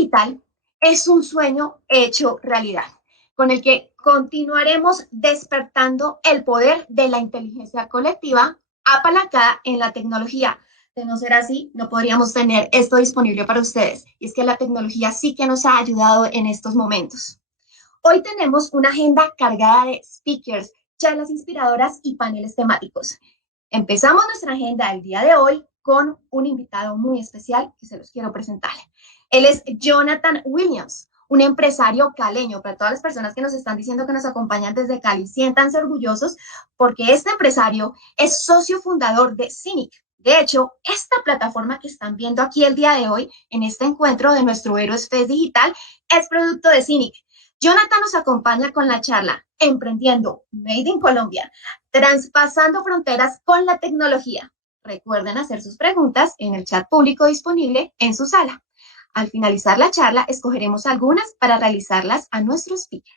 digital es un sueño hecho realidad, con el que continuaremos despertando el poder de la inteligencia colectiva apalancada en la tecnología. De no ser así, no podríamos tener esto disponible para ustedes. Y es que la tecnología sí que nos ha ayudado en estos momentos. Hoy tenemos una agenda cargada de speakers, charlas inspiradoras y paneles temáticos. Empezamos nuestra agenda el día de hoy con un invitado muy especial que se los quiero presentar. Él es Jonathan Williams, un empresario caleño. Para todas las personas que nos están diciendo que nos acompañan desde Cali, siéntanse orgullosos porque este empresario es socio fundador de Cynic. De hecho, esta plataforma que están viendo aquí el día de hoy en este encuentro de nuestro Héroes Fest Digital es producto de Cynic. Jonathan nos acompaña con la charla Emprendiendo Made in Colombia, traspasando fronteras con la tecnología. Recuerden hacer sus preguntas en el chat público disponible en su sala. Al finalizar la charla, escogeremos algunas para realizarlas a nuestro speaker.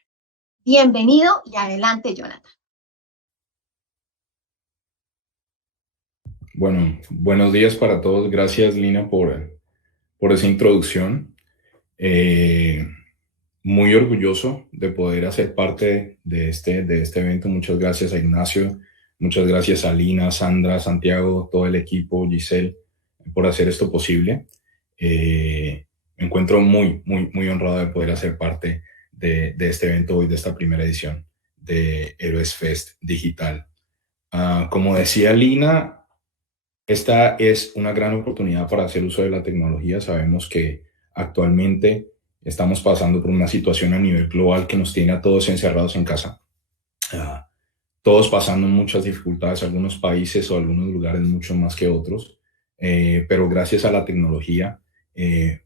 Bienvenido y adelante, Jonathan. Bueno, buenos días para todos. Gracias, Lina, por esa introducción. Muy orgulloso de poder hacer parte de este evento. Muchas gracias a Ignacio, muchas gracias a Lina, Sandra, Santiago, todo el equipo, Giselle, por hacer esto posible. Me encuentro muy honrado de poder hacer parte de este evento hoy, de esta primera edición de Héroes Fest Digital. Como decía Lina, esta es una gran oportunidad para hacer uso de la tecnología. Sabemos que actualmente estamos pasando por una situación a nivel global que nos tiene a todos encerrados en casa. Todos pasando muchas dificultades, algunos países o algunos lugares mucho más que otros. Pero gracias a la tecnología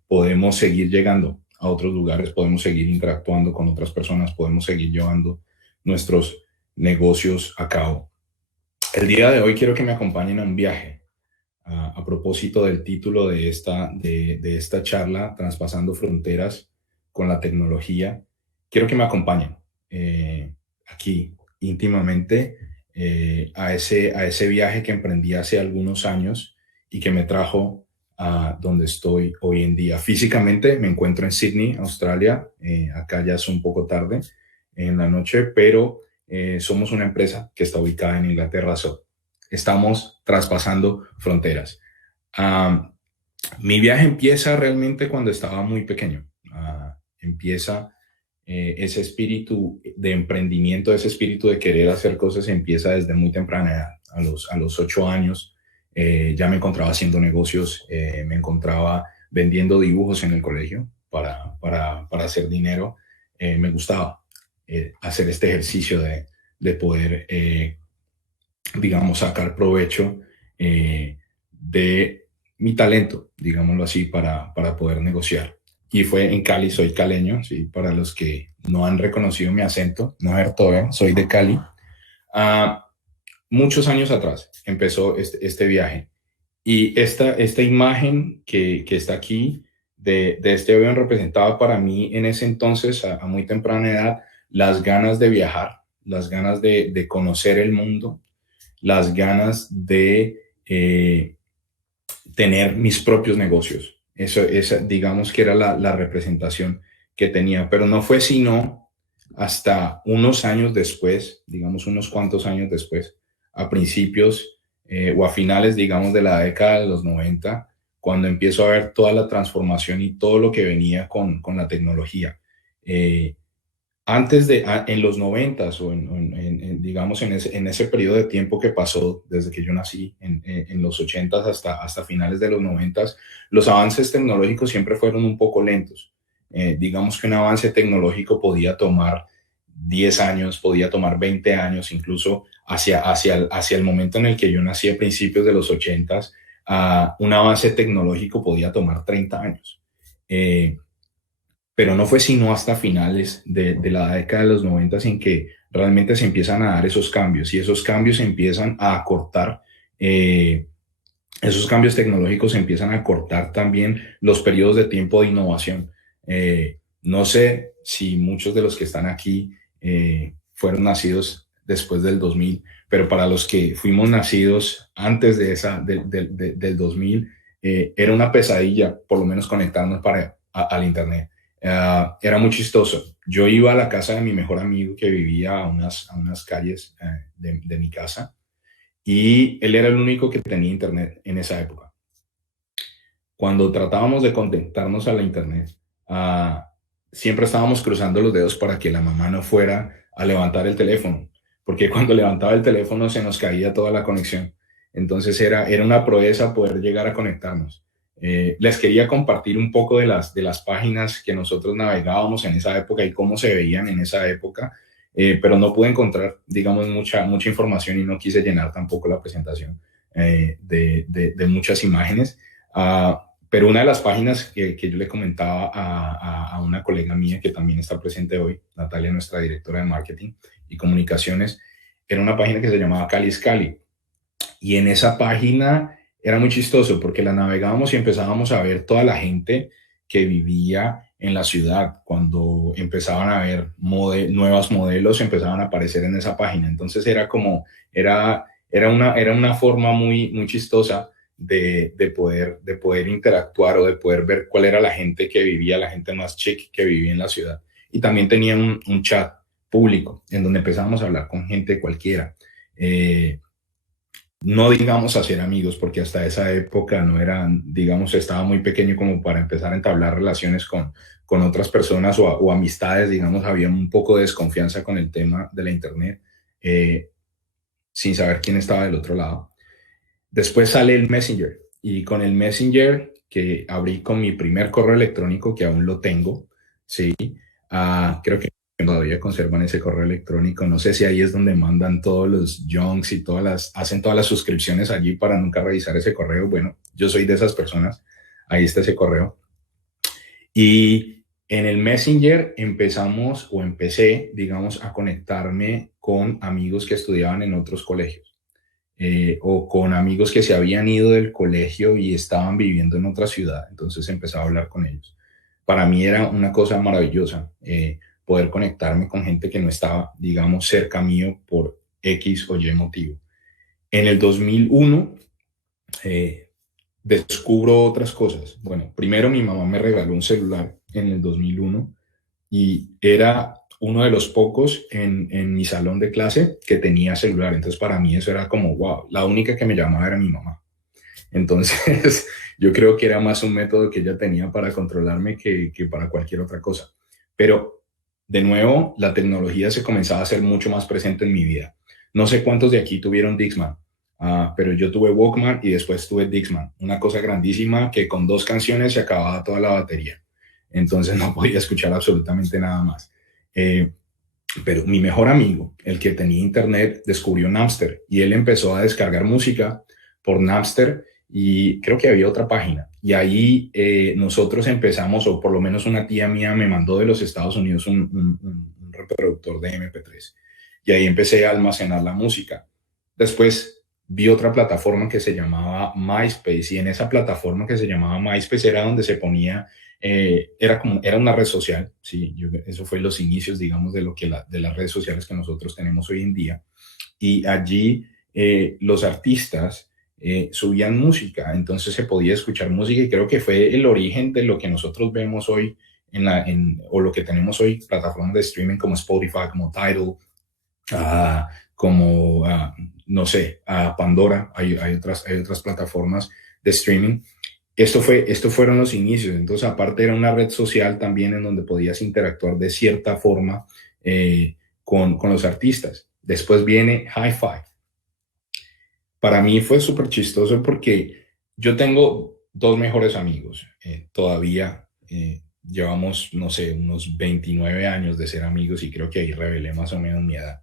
podemos seguir llegando a otros lugares, podemos seguir interactuando con otras personas, podemos seguir llevando nuestros negocios a cabo. El día de hoy quiero que me acompañen a un viaje. A propósito del título de esta charla, Traspasando Fronteras con la Tecnología, quiero que me acompañen aquí íntimamente a ese viaje que emprendí hace algunos años y que me trajo a donde estoy hoy en día. Físicamente me encuentro en Sydney, Australia. Acá ya es un poco tarde en la noche, pero somos una empresa que está ubicada en Inglaterra. Estamos traspasando fronteras. Mi viaje empieza realmente cuando estaba muy pequeño. Empieza ese espíritu de emprendimiento, ese espíritu de querer hacer cosas, empieza desde muy temprana edad. A los 8 años ya me encontraba haciendo negocios, me encontraba vendiendo dibujos en el colegio para hacer dinero. Me gustaba hacer este ejercicio de poder digamos, sacar provecho de mi talento, digámoslo así, para poder negociar. Y fue en Cali, soy caleño, ¿sí? Para los que no han reconocido mi acento, no todavía, soy de Cali. Muchos años atrás empezó este viaje. Y esta imagen que está aquí de este avión representaba para mí en ese entonces, a muy temprana edad, las ganas de viajar, las ganas de conocer el mundo, las ganas de tener mis propios negocios. Esa, digamos que era la representación que tenía, pero no fue sino hasta unos años después, digamos unos cuantos años después, a principios o a finales, digamos, de la década de los 90, cuando empiezo a ver toda la transformación y todo lo que venía con la tecnología. Antes en los 90s o digamos en ese periodo de tiempo que pasó desde que yo nací en los 80s hasta finales de los 90s, los avances tecnológicos siempre fueron un poco lentos. Digamos que un avance tecnológico podía tomar 10 años, podía tomar 20 años, incluso hacia el momento en el que yo nací a principios de los 80s, un avance tecnológico podía tomar 30 años. Pero no fue sino hasta finales de la década de los 90 en que realmente se empiezan a dar esos cambios y esos cambios se empiezan a acortar, esos cambios tecnológicos empiezan a acortar también los periodos de tiempo de innovación. No sé si muchos de los que están aquí fueron nacidos después del 2000, pero para los que fuimos nacidos antes del 2000, era una pesadilla por lo menos conectarnos al Internet. Era muy chistoso. Yo iba a la casa de mi mejor amigo que vivía a unas calles de mi casa y él era el único que tenía Internet en esa época. Cuando tratábamos de conectarnos a la Internet, uh, siempre estábamos cruzando los dedos para que la mamá no fuera a levantar el teléfono, porque cuando levantaba el teléfono se nos caía toda la conexión. Entonces era una proeza poder llegar a conectarnos. Les quería compartir un poco de las páginas que nosotros navegábamos en esa época y cómo se veían en esa época, pero no pude encontrar, digamos, mucha información y no quise llenar tampoco la presentación de muchas imágenes. Pero una de las páginas que yo le comentaba a una colega mía que también está presente hoy, Natalia, nuestra directora de marketing y comunicaciones, era una página que se llamaba Cali es Cali. Y en esa página era muy chistoso porque la navegábamos y empezábamos a ver toda la gente que vivía en la ciudad. Cuando empezaban a ver nuevos modelos, empezaban a aparecer en esa página. Entonces era una forma muy chistosa de poder interactuar o de poder ver cuál era la gente que vivía, la gente más chic que vivía en la ciudad. Y también tenía un chat público en donde empezábamos a hablar con gente cualquiera. No digamos hacer amigos, porque hasta esa época no eran, digamos, estaba muy pequeño como para empezar a entablar relaciones con otras personas o amistades, digamos, había un poco de desconfianza con el tema de la internet, sin saber quién estaba del otro lado. Después sale el Messenger y con el Messenger que abrí con mi primer correo electrónico, que aún lo tengo, sí, creo que todavía conservan ese correo electrónico. No sé si ahí es donde mandan todos los junks y hacen todas las suscripciones allí para nunca revisar ese correo. Bueno, yo soy de esas personas. Ahí está ese correo. Y en el Messenger empecé, digamos, a conectarme con amigos que estudiaban en otros colegios. O con amigos que se habían ido del colegio y estaban viviendo en otra ciudad. Entonces empezaba a hablar con ellos. Para mí era una cosa maravillosa poder conectarme con gente que no estaba, digamos, cerca mío por X o Y motivo. En el 2001 descubro otras cosas. Bueno, primero mi mamá me regaló un celular en el 2001 y era uno de los pocos en mi salón de clase que tenía celular. Entonces para mí eso era como, wow, la única que me llamaba era mi mamá. Entonces yo creo que era más un método que ella tenía para controlarme que para cualquier otra cosa. Pero de nuevo, la tecnología se comenzaba a hacer mucho más presente en mi vida. No sé cuántos de aquí tuvieron Dixman, pero yo tuve Walkman y después tuve Dixman, una cosa grandísima que con 2 canciones se acababa toda la batería. Entonces no podía escuchar absolutamente nada más. Pero mi mejor amigo, el que tenía internet, descubrió Napster y él empezó a descargar música por Napster y creo que había otra página. Y ahí nosotros empezamos, o por lo menos una tía mía me mandó de los Estados Unidos un reproductor de MP3. Y ahí empecé a almacenar la música. Después vi otra plataforma que se llamaba MySpace y en esa plataforma que se llamaba MySpace era donde se ponía era una red social, sí, eso fue los inicios, digamos, de las redes sociales que nosotros tenemos hoy en día. Y allí los artistas subían música, entonces se podía escuchar música y creo que fue el origen de lo que nosotros vemos hoy o lo que tenemos hoy, plataformas de streaming como Spotify, como Tidal, como, no sé, Pandora, hay otras plataformas de streaming. Estos fueron los inicios. Entonces, aparte era una red social también en donde podías interactuar de cierta forma con los artistas. Después viene Hi-Fi. Para mí fue súper chistoso porque yo tengo 2 mejores amigos. Todavía llevamos, no sé, unos 29 años de ser amigos y creo que ahí revelé más o menos mi edad.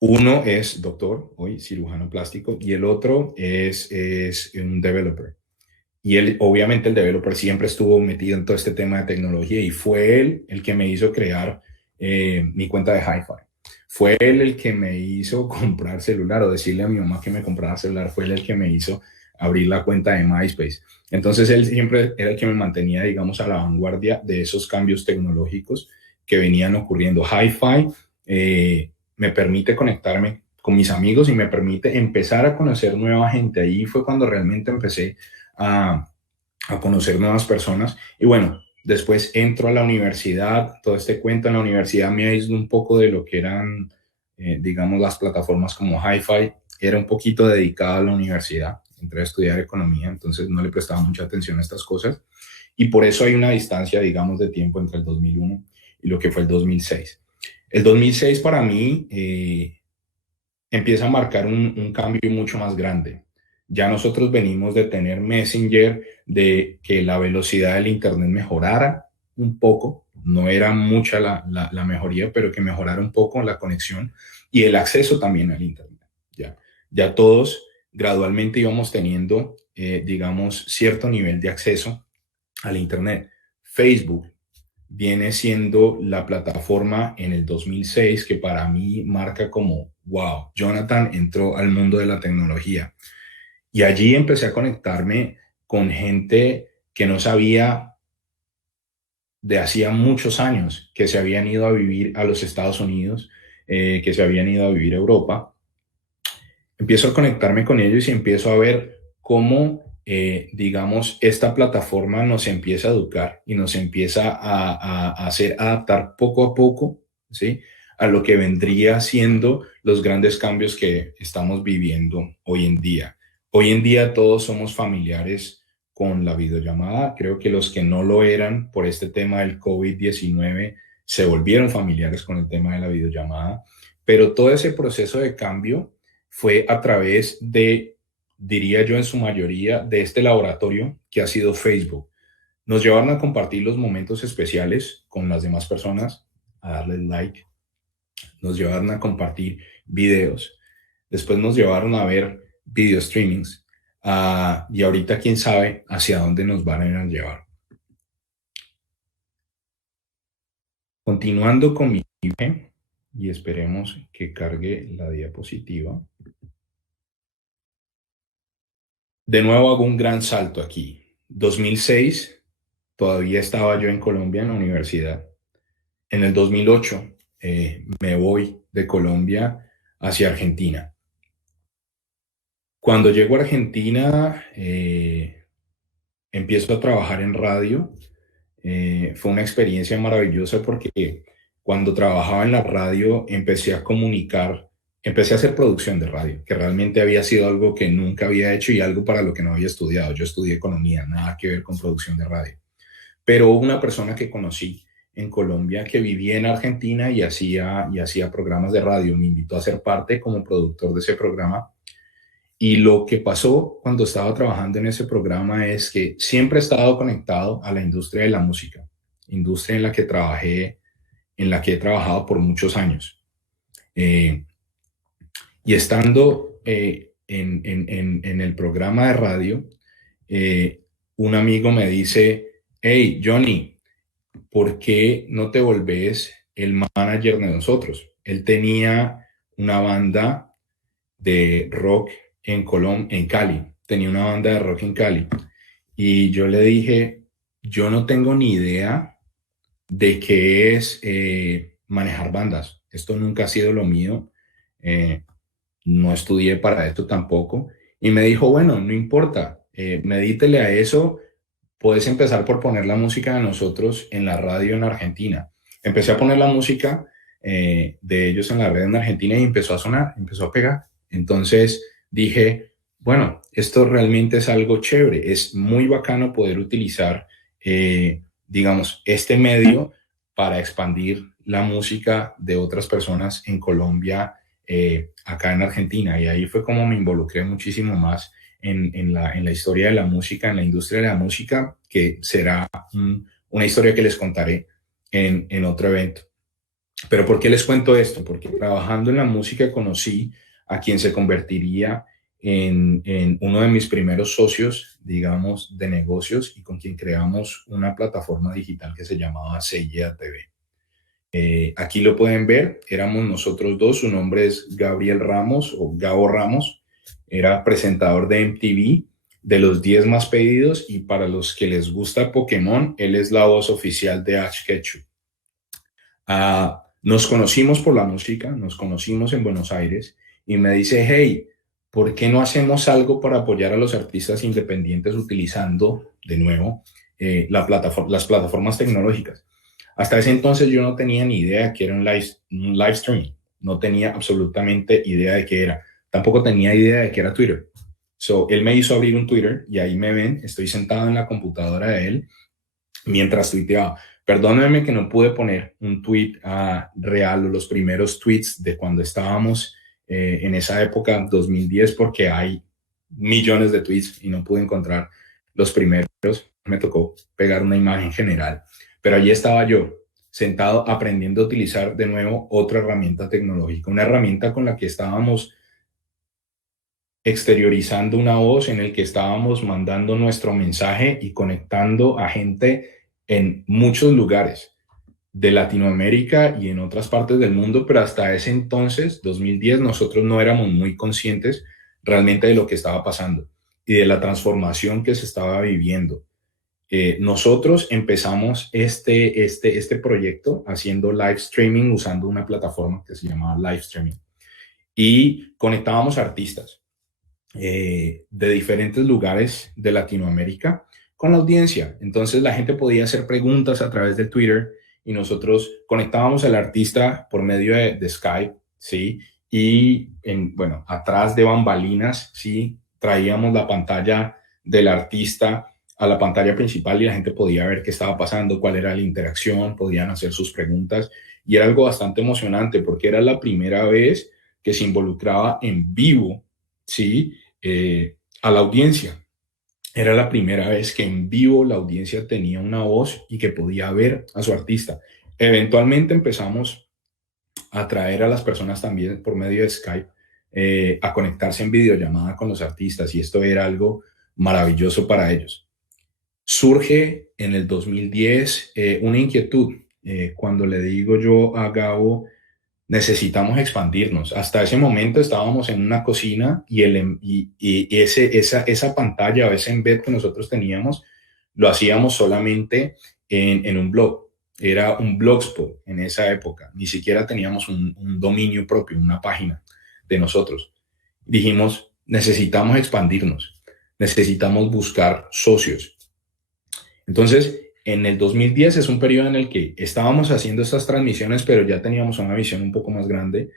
Uno es doctor, hoy cirujano plástico, y el otro es un developer. Y él, obviamente el developer siempre estuvo metido en todo este tema de tecnología y fue él el que me hizo crear mi cuenta de Hi-Fi. Fue él el que me hizo comprar celular o decirle a mi mamá que me comprara celular. Fue él el que me hizo abrir la cuenta de MySpace. Entonces él siempre era el que me mantenía, digamos, a la vanguardia de esos cambios tecnológicos que venían ocurriendo. Hi-Fi me permite conectarme con mis amigos y me permite empezar a conocer nueva gente. Ahí fue cuando realmente empecé a a conocer nuevas personas. Y bueno, después entro a la universidad, todo este cuento en la universidad me aisló un poco de lo que eran, digamos, las plataformas como Hi-Fi. Era un poquito dedicado a la universidad, entré a estudiar economía, entonces no le prestaba mucha atención a estas cosas. Y por eso hay una distancia, digamos, de tiempo entre el 2001 y lo que fue el 2006. El 2006 para mí empieza a marcar un cambio mucho más grande. Ya nosotros venimos de tener Messenger, de que la velocidad del Internet mejorara un poco, no era mucha la mejoría, pero que mejorara un poco la conexión y el acceso también al Internet. Ya todos gradualmente íbamos teniendo, digamos, cierto nivel de acceso al Internet. Facebook viene siendo la plataforma en el 2006 que para mí marca como, wow, Jonathan entró al mundo de la tecnología. Y allí empecé a conectarme con gente que no sabía de hacía muchos años, que se habían ido a vivir a los Estados Unidos, que se habían ido a vivir a Europa. Empiezo a conectarme con ellos y empiezo a ver cómo, digamos, esta plataforma nos empieza a educar y nos empieza a hacer adaptar poco a poco, ¿sí? A lo que vendría siendo los grandes cambios que estamos viviendo hoy en día. Hoy en día todos somos familiares con la videollamada. Creo que los que no lo eran por este tema del COVID-19 se volvieron familiares con el tema de la videollamada. Pero todo ese proceso de cambio fue a través de, diría yo en su mayoría, de este laboratorio que ha sido Facebook. Nos llevaron a compartir los momentos especiales con las demás personas, a darles like, nos llevaron a compartir videos, después nos llevaron a ver video streamings, y ahorita quién sabe hacia dónde nos van a llevar. Continuando con mi y esperemos que cargue la diapositiva. De nuevo hago un gran salto aquí. 2006, todavía estaba yo en Colombia en la universidad. En el 2008 me voy de Colombia hacia Argentina. Cuando llego a Argentina, empiezo a trabajar en radio. Fue una experiencia maravillosa porque cuando trabajaba en la radio empecé a comunicar, empecé a hacer producción de radio, que realmente había sido algo que nunca había hecho y algo para lo que no había estudiado. Yo estudié economía, nada que ver con producción de radio. Pero hubo una persona que conocí en Colombia que vivía en Argentina y hacía programas de radio. Me invitó a ser parte como productor de ese programa. Y lo que pasó cuando estaba trabajando en ese programa es que siempre he estado conectado a la industria de la música, industria en la que trabajé, en la que he trabajado por muchos años. Y estando en el programa de radio, un amigo me dice, hey, Johnny, ¿por qué no te volvés el manager de nosotros? Él tenía una banda de rock en Cali, tenía una banda de rock en Cali. Y yo le dije, yo no tengo ni idea de qué es manejar bandas. Esto nunca ha sido lo mío. No estudié para esto tampoco. Y me dijo, bueno, no importa, medítele a eso, puedes empezar por poner la música de nosotros en la radio en Argentina. Empecé a poner la música de ellos en la red en Argentina y empezó a sonar, empezó a pegar. Entonces dije, bueno, esto realmente es algo chévere, es muy bacano poder utilizar, digamos, este medio para expandir la música de otras personas en Colombia, acá en Argentina. Y ahí fue como me involucré muchísimo más en la historia de la música, en la industria de la música, que será una historia que les contaré en otro evento. Pero ¿por qué les cuento esto? Porque trabajando en la música conocí a quien se convertiría en uno de mis primeros socios, digamos, de negocios y con quien creamos una plataforma digital que se llamaba CIA TV. Aquí lo pueden ver, éramos nosotros dos, su nombre es Gabriel Ramos o Gabo Ramos, era presentador de MTV, de los 10 más pedidos, y para los que les gusta Pokémon, él es la voz oficial de Ash Ketchum. Nos conocimos por la música, nos conocimos en Buenos Aires y me dice, hey, ¿por qué no hacemos algo para apoyar a los artistas independientes utilizando, de nuevo, las plataformas tecnológicas? Hasta ese entonces yo no tenía ni idea que era un live streaming. No tenía absolutamente idea de qué era. Tampoco tenía idea de qué era Twitter. So, él me hizo abrir un Twitter y ahí me ven, estoy sentado en la computadora de él mientras tuiteaba. Perdónenme que no pude poner un tweet real o los primeros tweets de cuando estábamos en esa época, 2010, porque hay millones de tweets y no pude encontrar los primeros. Me tocó pegar una imagen general. Pero allí estaba yo, sentado aprendiendo a utilizar de nuevo otra herramienta tecnológica, una herramienta con la que estábamos exteriorizando una voz, en el que estábamos mandando nuestro mensaje y conectando a gente en muchos lugares de Latinoamérica y en otras partes del mundo, pero hasta ese entonces, 2010, nosotros no éramos muy conscientes realmente de lo que estaba pasando y de la transformación que se estaba viviendo. Nosotros empezamos este proyecto haciendo live streaming usando una plataforma que se llamaba Live Streaming y conectábamos artistas de diferentes lugares de Latinoamérica con la audiencia. Entonces la gente podía hacer preguntas a través de Twitter y nosotros conectábamos al artista por medio de Skype, ¿sí? Y bueno, atrás de bambalinas, ¿sí? Traíamos la pantalla del artista a la pantalla principal y la gente podía ver qué estaba pasando, cuál era la interacción, podían hacer sus preguntas y era algo bastante emocionante porque era la primera vez que se involucraba en vivo, ¿sí? A la audiencia. Era la primera vez que en vivo la audiencia tenía una voz y que podía ver a su artista. Eventualmente empezamos a traer a las personas también por medio de Skype a conectarse en videollamada con los artistas y esto era algo maravilloso para ellos. Surge en el 2010 una inquietud cuando le digo yo a Gabo, necesitamos expandirnos. Hasta ese momento estábamos en una cocina y esa pantalla o ese embed que nosotros teníamos lo hacíamos solamente en un blog. Era un blogspot en esa época. Ni siquiera teníamos un dominio propio, una página de nosotros. Dijimos, necesitamos expandirnos, necesitamos buscar socios. Entonces, en el 2010 es un periodo en el que estábamos haciendo estas transmisiones, pero ya teníamos una visión un poco más grande,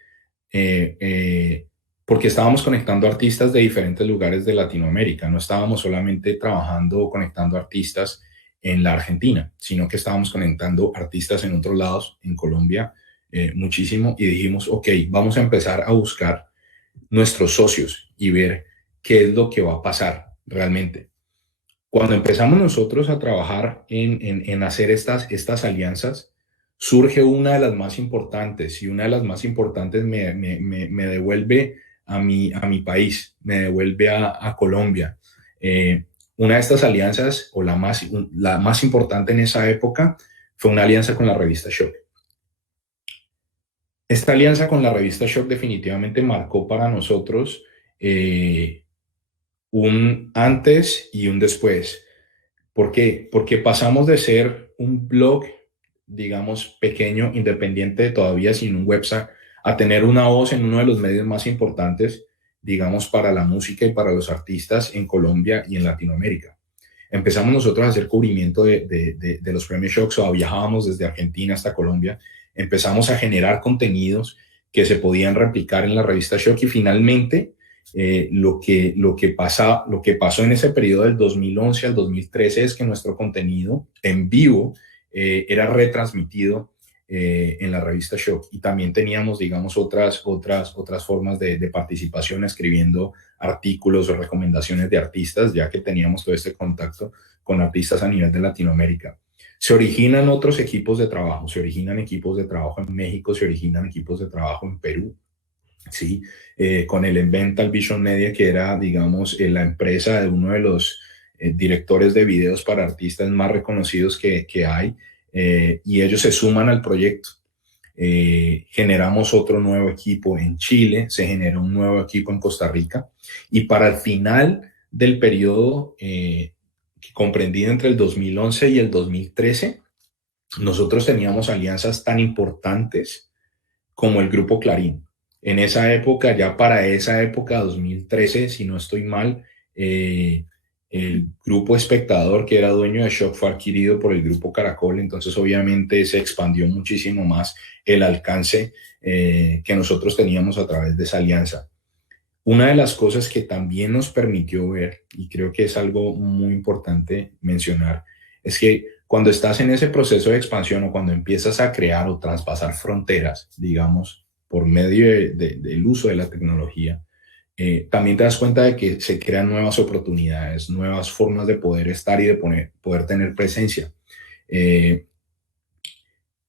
porque estábamos conectando artistas de diferentes lugares de Latinoamérica. No estábamos solamente trabajando o conectando artistas en la Argentina, sino que estábamos conectando artistas en otros lados, en Colombia, muchísimo, y dijimos, ok, vamos a empezar a buscar nuestros socios y ver qué es lo que va a pasar realmente. Cuando empezamos nosotros a trabajar en hacer estas alianzas, surge una de las más importantes y una de las más importantes me devuelve a mi país, me devuelve a Colombia. Una de estas alianzas, o la más importante en esa época, fue una alianza con la revista Shock. Esta alianza con la revista Shock definitivamente marcó para nosotros un antes y un después. ¿Por qué? Porque pasamos de ser un blog, digamos, pequeño, independiente, todavía sin un website, a tener una voz en uno de los medios más importantes, digamos, para la música y para los artistas en Colombia y en Latinoamérica. Empezamos nosotros a hacer cubrimiento de los premios Shock, o viajábamos desde Argentina hasta Colombia, empezamos a generar contenidos que se podían replicar en la revista Shock y finalmente lo que pasó en ese periodo del 2011 al 2013 es que nuestro contenido en vivo era retransmitido en la revista Shock y también teníamos, digamos, otras formas de participación escribiendo artículos o recomendaciones de artistas, ya que teníamos todo este contacto con artistas a nivel de Latinoamérica. Se originan otros equipos de trabajo, se originan equipos de trabajo en México, se originan equipos de trabajo en Perú, ¿sí? Con el Invental Vision Media, que era, digamos, la empresa de uno de los directores de videos para artistas más reconocidos que hay, y ellos se suman al proyecto. Generamos otro nuevo equipo en Chile, se generó un nuevo equipo en Costa Rica, y para el final del periodo comprendido entre el 2011 y el 2013, nosotros teníamos alianzas tan importantes como el Grupo Clarín. En esa época, ya para esa época, 2013, si no estoy mal, el grupo Espectador, que era dueño de Shock, fue adquirido por el grupo Caracol, entonces obviamente se expandió muchísimo más el alcance que nosotros teníamos a través de esa alianza. Una de las cosas que también nos permitió ver, y creo que es algo muy importante mencionar, es que cuando estás en ese proceso de expansión o cuando empiezas a crear o traspasar fronteras, digamos, por medio del uso de la tecnología, también te das cuenta de que se crean nuevas oportunidades, nuevas formas de poder estar y de poder tener presencia.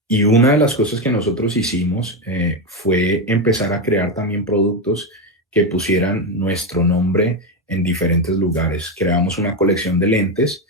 Y una de las cosas que nosotros hicimos fue empezar a crear también productos que pusieran nuestro nombre en diferentes lugares. Creamos una colección de lentes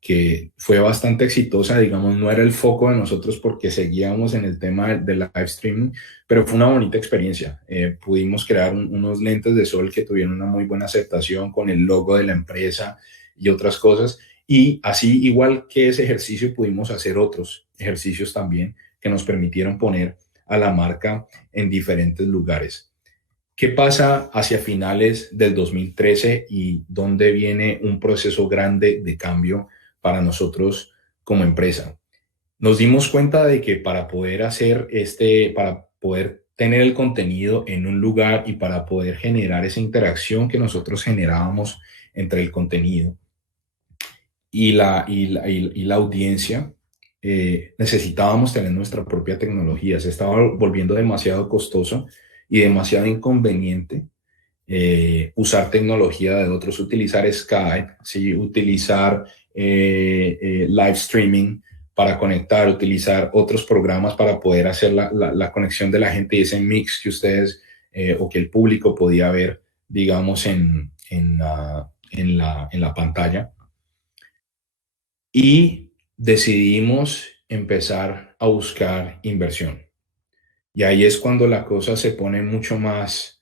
que fue bastante exitosa, digamos, no era el foco de nosotros porque seguíamos en el tema del live streaming, pero fue una bonita experiencia. Pudimos crear unos lentes de sol que tuvieron una muy buena aceptación con el logo de la empresa y otras cosas. Y así, igual que ese ejercicio, pudimos hacer otros ejercicios también que nos permitieron poner a la marca en diferentes lugares. ¿Qué pasa hacia finales del 2013 y dónde viene un proceso grande de cambio para nosotros como empresa? Nos dimos cuenta de que para poder para poder tener el contenido en un lugar y para poder generar esa interacción que nosotros generábamos entre el contenido y la audiencia, necesitábamos tener nuestra propia tecnología. Se estaba volviendo demasiado costoso y demasiado inconveniente usar tecnología de otros, utilizar Skype, ¿sí? Utilizar live streaming para conectar, utilizar otros programas para poder hacer la conexión de la gente y ese mix que ustedes o que el público podía ver, digamos, en la pantalla. Y decidimos empezar a buscar inversión. Y ahí es cuando la cosa se pone mucho más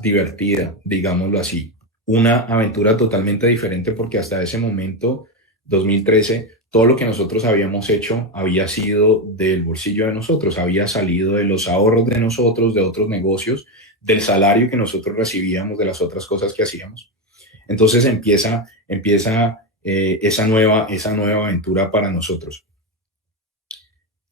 divertida, digámoslo así. Una aventura totalmente diferente porque hasta ese momento, 2013, todo lo que nosotros habíamos hecho había sido del bolsillo de nosotros, había salido de los ahorros de nosotros, de otros negocios, del salario que nosotros recibíamos, de las otras cosas que hacíamos. Entonces empieza esa nueva aventura para nosotros.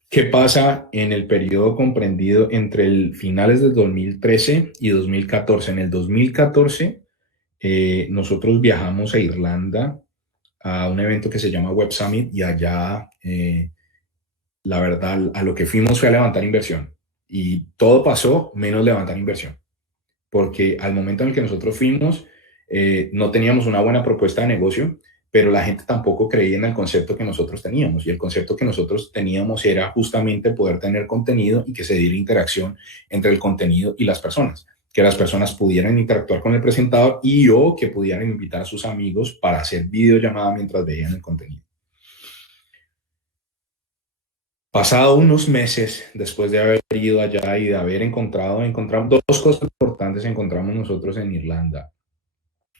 ¿Qué pasa en el periodo comprendido entre el finales del 2013 y 2014? En el 2014, nosotros viajamos a Irlanda a un evento que se llama Web Summit y allá, la verdad, a lo que fuimos fue a levantar inversión. Y todo pasó menos levantar inversión. Porque al momento en el que nosotros fuimos, no teníamos una buena propuesta de negocio, pero la gente tampoco creía en el concepto que nosotros teníamos. Y el concepto que nosotros teníamos era justamente poder tener contenido y que se diera interacción entre el contenido y las personas. Que las personas pudieran interactuar con el presentador y o que pudieran invitar a sus amigos para hacer videollamada mientras veían el contenido. Pasado unos meses después de haber ido allá y de haber encontramos dos cosas importantes encontramos nosotros en Irlanda.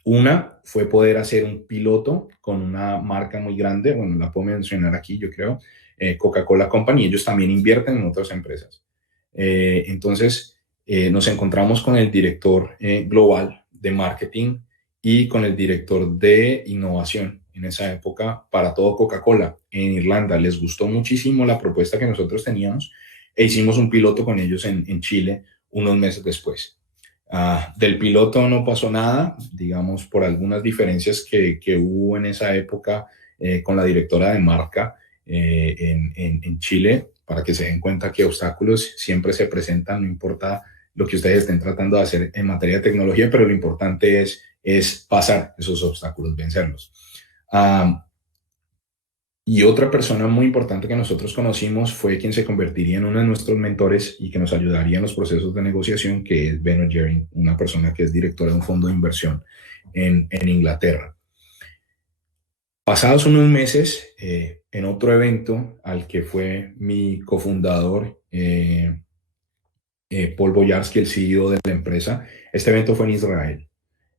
Una fue poder hacer un piloto con una marca muy grande, bueno, la puedo mencionar aquí, yo creo, Coca-Cola Company. Ellos también invierten en otras empresas. Entonces, nos encontramos con el director global de marketing y con el director de innovación en esa época para todo Coca-Cola en Irlanda. Les gustó muchísimo la propuesta que nosotros teníamos e hicimos un piloto con ellos en Chile unos meses después. Del piloto no pasó nada, digamos, por algunas diferencias que hubo en esa época con la directora de marca en Chile, para que se den cuenta que obstáculos siempre se presentan, no importa lo que ustedes estén tratando de hacer en materia de tecnología, pero lo importante es pasar esos obstáculos, vencerlos. Y otra persona muy importante que nosotros conocimos fue quien se convertiría en uno de nuestros mentores y que nos ayudaría en los procesos de negociación, que es Ben O'Gering, una persona que es directora de un fondo de inversión en Inglaterra. Pasados unos meses, en otro evento al que fue mi cofundador, Paul Boyarsky, el CEO de la empresa, este evento fue en Israel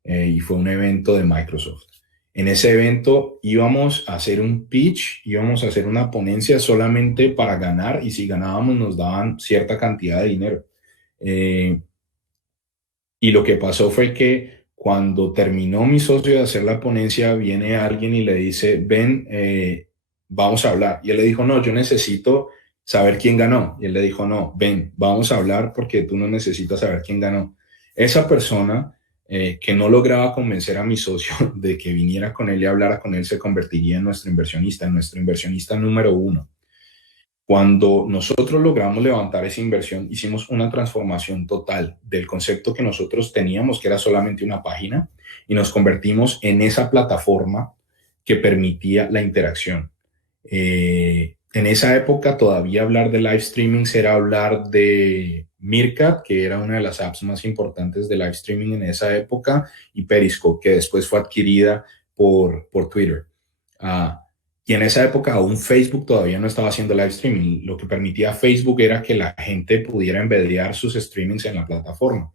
y fue un evento de Microsoft. En ese evento íbamos a hacer un pitch, íbamos a hacer una ponencia solamente para ganar y si ganábamos nos daban cierta cantidad de dinero. Y lo que pasó fue que cuando terminó mi socio de hacer la ponencia, viene alguien y le dice, ven, vamos a hablar. Y él le dijo, no, yo necesito saber quién ganó. Y él le dijo, no, ven, vamos a hablar porque tú no necesitas saber quién ganó. Esa persona que no lograba convencer a mi socio de que viniera con él y hablara con él, se convertiría en nuestro inversionista número uno. Cuando nosotros logramos levantar esa inversión, hicimos una transformación total del concepto que nosotros teníamos, que era solamente una página, y nos convertimos en esa plataforma que permitía la interacción. En esa época todavía hablar de live streaming era hablar de Meerkat, que era una de las apps más importantes de live streaming en esa época, y Periscope, que después fue adquirida por Twitter. Uh, y en esa época aún Facebook todavía no estaba haciendo live streaming. Lo que permitía Facebook era que la gente pudiera embediar sus streamings en la plataforma.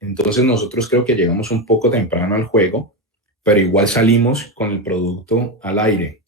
Entonces nosotros creo que llegamos un poco temprano al juego, pero igual salimos con el producto al aire.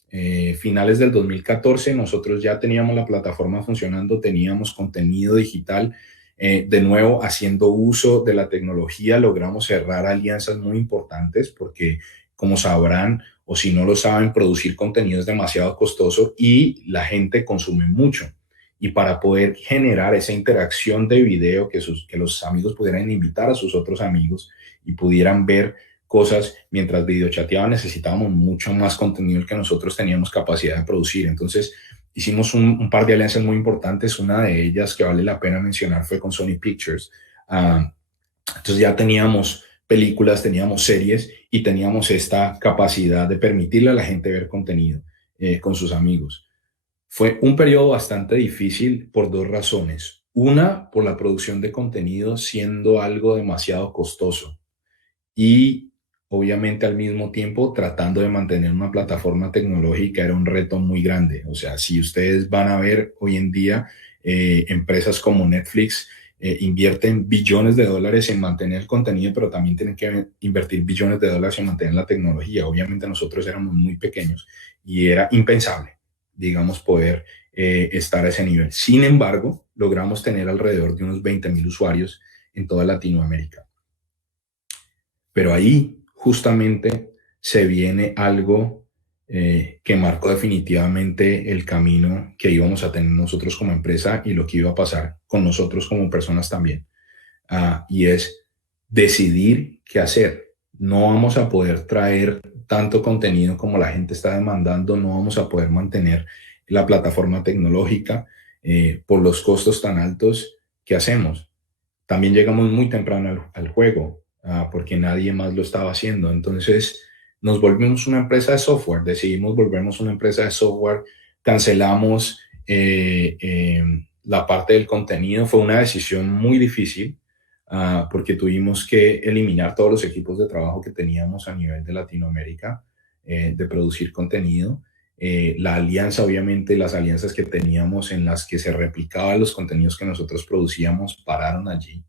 Finales del 2014 nosotros ya teníamos la plataforma funcionando, teníamos contenido digital. De nuevo, haciendo uso de la tecnología, logramos cerrar alianzas muy importantes porque, como sabrán, o si no lo saben, producir contenido es demasiado costoso y la gente consume mucho. Y para poder generar esa interacción de video, que los amigos pudieran invitar a sus otros amigos y pudieran ver cosas mientras videochateaban, necesitábamos mucho más contenido que nosotros teníamos capacidad de producir. Entonces hicimos un par de alianzas muy importantes. Una de ellas que vale la pena mencionar fue con Sony Pictures. Entonces ya teníamos películas, teníamos series y teníamos esta capacidad de permitirle a la gente ver contenido con sus amigos. Fue un periodo bastante difícil por dos razones. Una, por la producción de contenido siendo algo demasiado costoso y obviamente al mismo tiempo tratando de mantener una plataforma tecnológica era un reto muy grande. O sea, si ustedes van a ver hoy en día empresas como Netflix invierten billones de dólares en mantener el contenido, pero también tienen que invertir billones de dólares en mantener la tecnología. Obviamente nosotros éramos muy pequeños y era impensable, digamos, poder estar a ese nivel. Sin embargo, logramos tener alrededor de unos 20,000 usuarios en toda Latinoamérica. Pero ahí justamente se viene algo que marcó definitivamente el camino que íbamos a tener nosotros como empresa y lo que iba a pasar con nosotros como personas también. Y es decidir qué hacer. No vamos a poder traer tanto contenido como la gente está demandando, no vamos a poder mantener la plataforma tecnológica por los costos tan altos que hacemos. También llegamos muy temprano al juego porque nadie más lo estaba haciendo. Entonces nos volvimos una empresa de software, decidimos volvernos una empresa de software, cancelamos la parte del contenido. Fue una decisión muy difícil porque tuvimos que eliminar todos los equipos de trabajo que teníamos a nivel de Latinoamérica de producir contenido. La alianza, obviamente, las alianzas que teníamos en las que se replicaban los contenidos que nosotros producíamos pararon allí.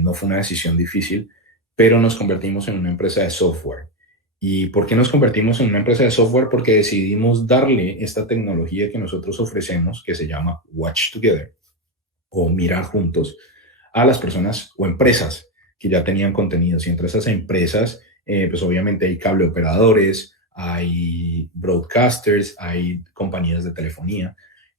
No fue una decisión difícil, pero nos convertimos en una empresa de software. ¿Y por qué nos convertimos en una empresa de software? Porque decidimos darle esta tecnología que nosotros ofrecemos, que se llama Watch Together o mirar juntos, a las personas o empresas que ya tenían contenidos. Y entre esas empresas, pues obviamente hay cable operadores, hay broadcasters, hay compañías de telefonía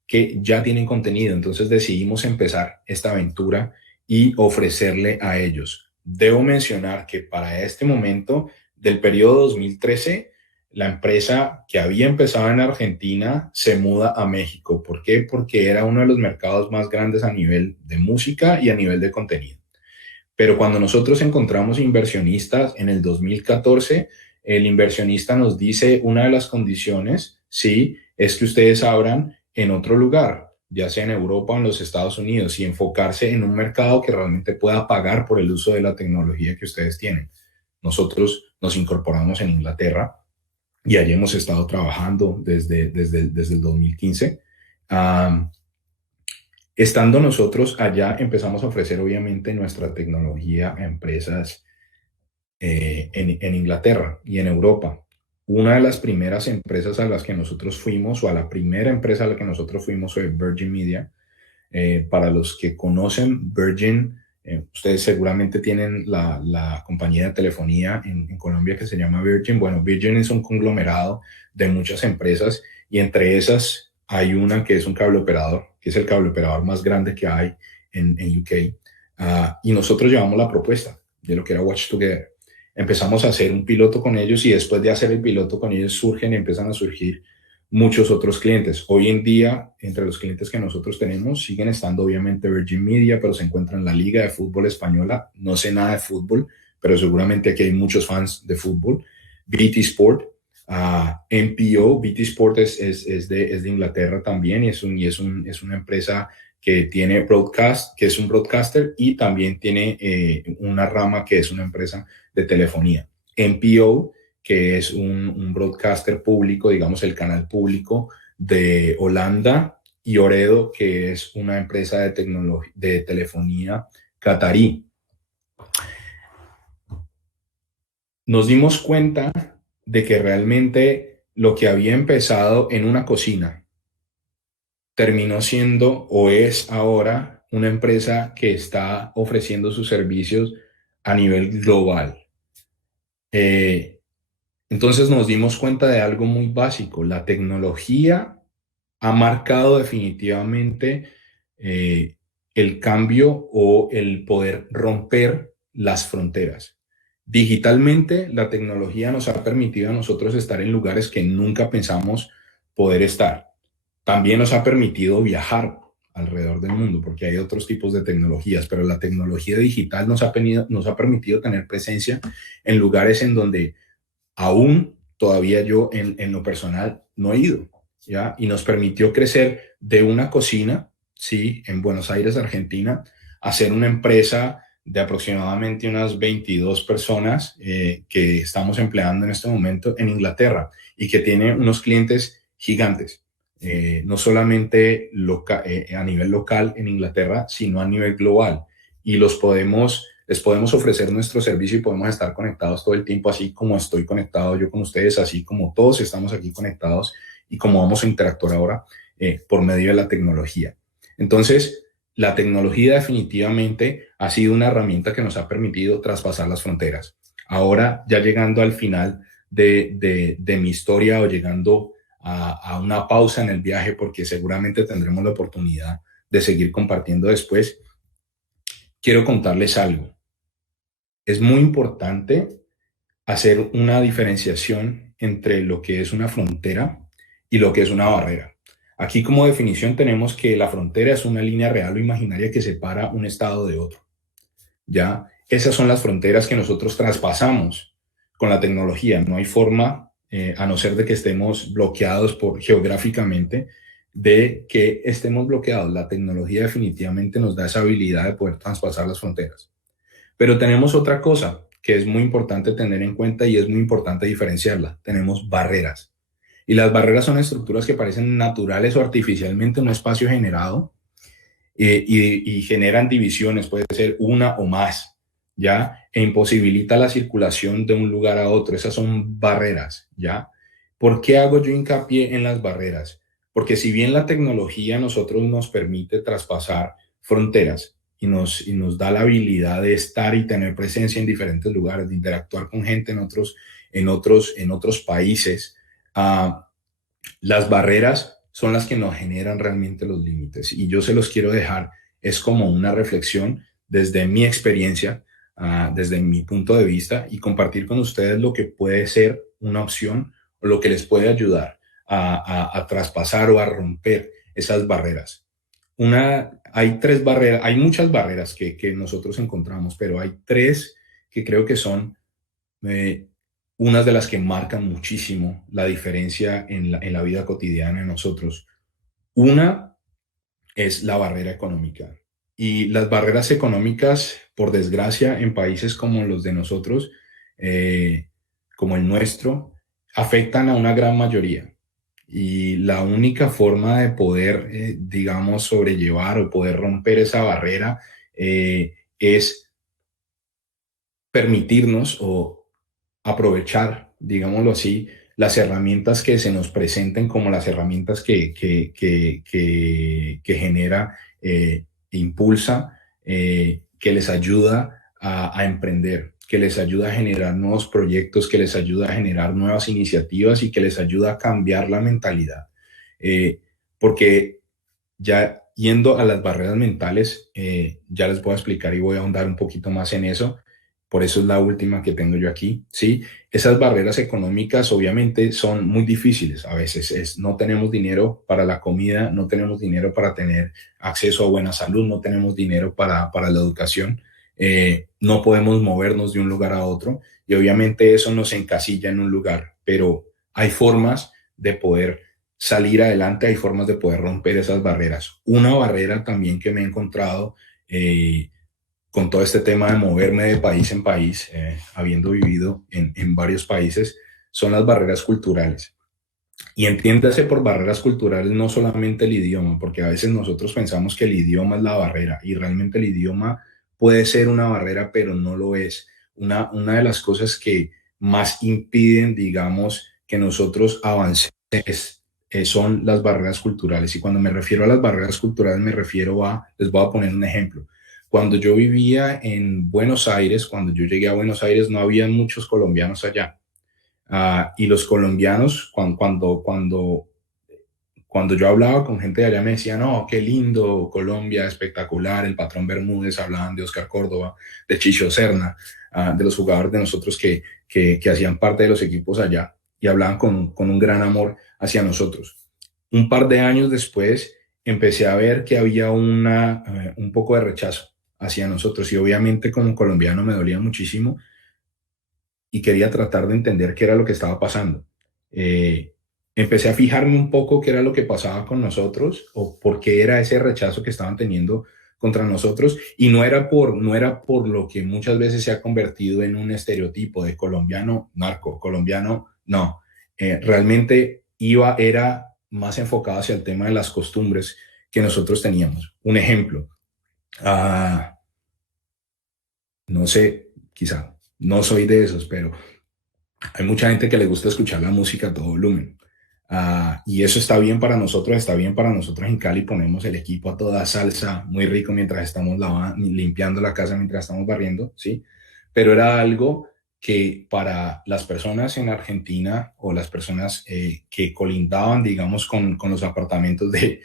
que ya tienen contenido. Entonces decidimos empezar esta aventura y ofrecerle a ellos. Debo mencionar que para este momento del periodo 2013, la empresa que había empezado en Argentina se muda a México. ¿Por qué? Porque era uno de los mercados más grandes a nivel de música y a nivel de contenido. Pero cuando nosotros encontramos inversionistas en el 2014, el inversionista nos dice una de las condiciones, sí, es que ustedes abran en otro lugar, ya sea en Europa o en los Estados Unidos, y enfocarse en un mercado que realmente pueda pagar por el uso de la tecnología que ustedes tienen. Nosotros nos incorporamos en Inglaterra y allí hemos estado trabajando desde el 2015. Estando nosotros allá, empezamos a ofrecer obviamente nuestra tecnología a empresas en Inglaterra y en Europa. Una de las primeras empresas a las que nosotros fuimos, o a la primera empresa a la que nosotros fuimos, fue Virgin Media, Para los que conocen Virgin, ustedes seguramente tienen la compañía de telefonía en Colombia que se llama Virgin. Bueno, Virgin es un conglomerado de muchas empresas y entre esas hay una que es un cable operador, que es el cable operador más grande que hay en UK. Y nosotros llevamos la propuesta de lo que era Watch Together. Empezamos a hacer un piloto con ellos y después de hacer el piloto con ellos surgen y empiezan a surgir muchos otros clientes. Hoy en día, entre los clientes que nosotros tenemos, siguen estando obviamente Virgin Media, pero se encuentra en la Liga de Fútbol Española. No sé nada de fútbol, pero seguramente aquí hay muchos fans de fútbol. BT Sport, NPO. BT Sport es de Inglaterra también y es una empresa que tiene broadcast, que es un broadcaster, y también tiene una rama que es una empresa de telefonía. NPO, que es un broadcaster público, digamos el canal público de Holanda, y Oredo, que es una empresa de telefonía catarí. Nos dimos cuenta de que realmente lo que había empezado en una cocina terminó siendo o es ahora una empresa que está ofreciendo sus servicios a nivel global. Entonces nos dimos cuenta de algo muy básico. La tecnología ha marcado definitivamente el cambio o el poder romper las fronteras. Digitalmente, la tecnología nos ha permitido a nosotros estar en lugares que nunca pensamos poder estar. También nos ha permitido viajar alrededor del mundo, porque hay otros tipos de tecnologías, pero la tecnología digital nos ha permitido tener presencia en lugares en donde aún todavía yo en lo personal no he ido, ¿ya? Y nos permitió crecer de una cocina, sí, en Buenos Aires, Argentina, a ser una empresa de aproximadamente unas 22 personas que estamos empleando en este momento en Inglaterra y que tiene unos clientes gigantes, no solamente a nivel local en Inglaterra, sino a nivel global. Y les podemos ofrecer nuestro servicio y podemos estar conectados todo el tiempo, así como estoy conectado yo con ustedes, así como todos estamos aquí conectados y como vamos a interactuar ahora por medio de la tecnología. Entonces, la tecnología definitivamente ha sido una herramienta que nos ha permitido traspasar las fronteras. Ahora, ya llegando al final de mi historia o llegando a una pausa en el viaje, porque seguramente tendremos la oportunidad de seguir compartiendo después, quiero contarles algo. Es muy importante hacer una diferenciación entre lo que es una frontera y lo que es una barrera. Aquí como definición tenemos que la frontera es una línea real o imaginaria que separa un estado de otro. ¿Ya? Esas son las fronteras que nosotros traspasamos con la tecnología. No hay forma, a no ser de que estemos bloqueados geográficamente, de que estemos bloqueados. La tecnología definitivamente nos da esa habilidad de poder traspasar las fronteras. Pero tenemos otra cosa que es muy importante tener en cuenta y es muy importante diferenciarla. Tenemos barreras. Y las barreras son estructuras que parecen naturales o artificialmente en un espacio generado y generan divisiones, puede ser una o más, ¿ya? E imposibilita la circulación de un lugar a otro. Esas son barreras, ¿ya? ¿Por qué hago yo hincapié en las barreras? Porque si bien la tecnología a nosotros nos permite traspasar fronteras y nos da la habilidad de estar y tener presencia en diferentes lugares, de interactuar con gente en otros países, las barreras son las que nos generan realmente los límites. Y yo se los quiero dejar, es como una reflexión desde mi experiencia, desde mi punto de vista, y compartir con ustedes lo que puede ser una opción o lo que les puede ayudar a traspasar o a romper esas barreras. Hay tres barreras, hay muchas barreras que nosotros encontramos, pero hay tres que creo que son unas de las que marcan muchísimo la diferencia en la vida cotidiana de nosotros. Una es la barrera económica. Y las barreras económicas, por desgracia, en países como los de nosotros, como el nuestro, afectan a una gran mayoría. Y la única forma de poder, digamos, sobrellevar o poder romper esa barrera es permitirnos o aprovechar, digámoslo así, las herramientas que se nos presenten como las herramientas que genera impulsa, que les ayuda a emprender, que les ayuda a generar nuevos proyectos, que les ayuda a generar nuevas iniciativas y que les ayuda a cambiar la mentalidad. Porque ya yendo a las barreras mentales, ya les voy a explicar y voy a ahondar un poquito más en eso. Por eso es la última que tengo yo aquí, ¿sí? Esas barreras económicas obviamente son muy difíciles. A veces no tenemos dinero para la comida, no tenemos dinero para tener acceso a buena salud, no tenemos dinero para la educación, no podemos movernos de un lugar a otro y obviamente eso nos encasilla en un lugar, pero hay formas de poder salir adelante, hay formas de poder romper esas barreras. Una barrera también que me he encontrado con todo este tema de moverme de país en país, habiendo vivido en varios países, son las barreras culturales. Y entiéndase por barreras culturales no solamente el idioma, porque a veces nosotros pensamos que el idioma es la barrera y realmente el idioma puede ser una barrera, pero no lo es. Una de las cosas que más impiden, digamos, que nosotros avancemos son las barreras culturales. Y cuando me refiero a las barreras culturales, me refiero les voy a poner un ejemplo. Cuando yo vivía en Buenos Aires, cuando yo llegué a Buenos Aires, no había muchos colombianos allá. Y los colombianos, cuando yo hablaba con gente de allá, me decían, no, qué lindo, Colombia, espectacular, el patrón Bermúdez, hablaban de Oscar Córdoba, de Chicho Serna, de los jugadores de nosotros que hacían parte de los equipos allá y hablaban con un gran amor hacia nosotros. Un par de años después, empecé a ver que había un poco de rechazo hacia nosotros y obviamente como colombiano me dolía muchísimo y quería tratar de entender qué era lo que estaba pasando. Empecé a fijarme un poco qué era lo que pasaba con nosotros o por qué era ese rechazo que estaban teniendo contra nosotros y no era por lo que muchas veces se ha convertido en un estereotipo de colombiano narco, colombiano no. Realmente era más enfocado hacia el tema de las costumbres que nosotros teníamos. Un ejemplo, no sé, quizá no soy de esos, pero hay mucha gente que le gusta escuchar la música a todo volumen. Y eso está bien para nosotros en Cali, ponemos el equipo a toda salsa, muy rico mientras estamos limpiando la casa, mientras estamos barriendo, ¿sí? Pero era algo que para las personas en Argentina o las personas que colindaban, digamos, con los apartamentos de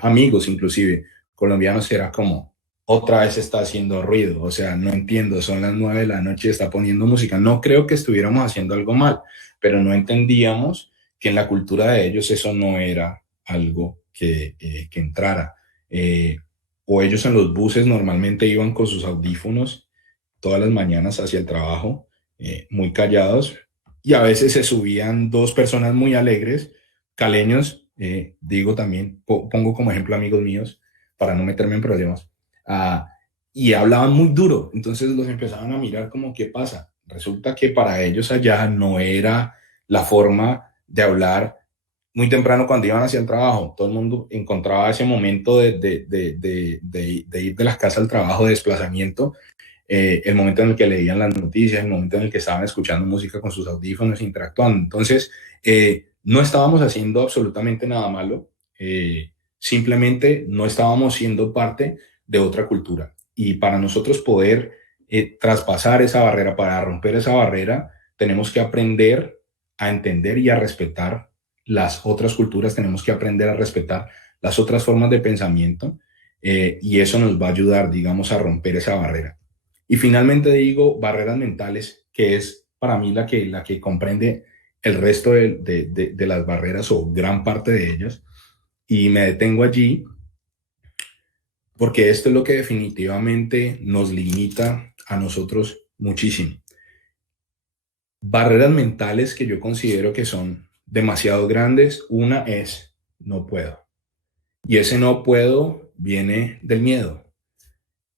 amigos, inclusive colombianos, era como, otra vez está haciendo ruido, o sea, no entiendo, son las 9 de la noche y está poniendo música. No creo que estuviéramos haciendo algo mal, pero no entendíamos que en la cultura de ellos eso no era algo que entrara. Eh, o ellos en los buses normalmente iban con sus audífonos todas las mañanas hacia el trabajo, muy callados, y a veces se subían dos personas muy alegres, caleños, digo también, pongo como ejemplo amigos míos, para no meterme en problemas, uh, y hablaban muy duro, entonces los empezaban a mirar como, ¿qué pasa? Resulta que para ellos allá no era la forma de hablar muy temprano cuando iban hacia el trabajo. Todo el mundo encontraba ese momento de ir de las casas al trabajo, de desplazamiento, el momento en el que leían las noticias, el momento en el que estaban escuchando música con sus audífonos, interactuando. Entonces, no estábamos haciendo absolutamente nada malo, simplemente no estábamos siendo parte de otra cultura. Y para nosotros poder traspasar esa barrera, para romper esa barrera, tenemos que aprender a entender y a respetar las otras culturas, tenemos que aprender a respetar las otras formas de pensamiento, y eso nos va a ayudar, digamos, a romper esa barrera. Y finalmente digo barreras mentales, que es para mí la que comprende el resto de las barreras o gran parte de ellas. Y me detengo allí porque esto es lo que definitivamente nos limita a nosotros muchísimo. Barreras mentales que yo considero que son demasiado grandes. Una es no puedo. Y ese no puedo viene del miedo.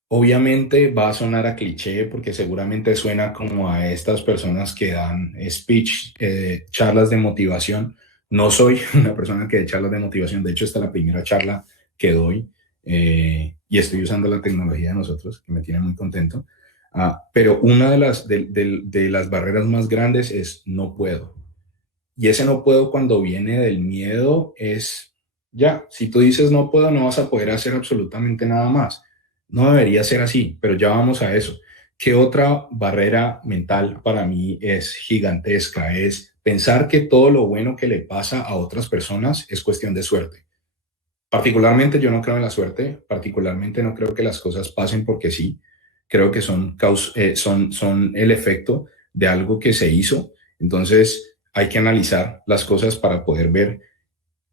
Obviamente va a sonar a cliché porque seguramente suena como a estas personas que dan speech, charlas de motivación. No soy una persona que dé charlas de motivación, de hecho esta es la primera charla que doy, y estoy usando la tecnología de nosotros, que me tiene muy contento. Pero una de las barreras más grandes es no puedo. Y ese no puedo cuando viene del miedo es Ya, si tú dices no puedo, no vas a poder hacer absolutamente nada más. No debería ser así, pero ya vamos a eso. ¿Qué otra barrera mental para mí es gigantesca? Es pensar que todo lo bueno que le pasa a otras personas es cuestión de suerte. Particularmente yo no creo en la suerte, particularmente no creo que las cosas pasen porque sí. Creo que son el efecto de algo que se hizo. Entonces hay que analizar las cosas para poder ver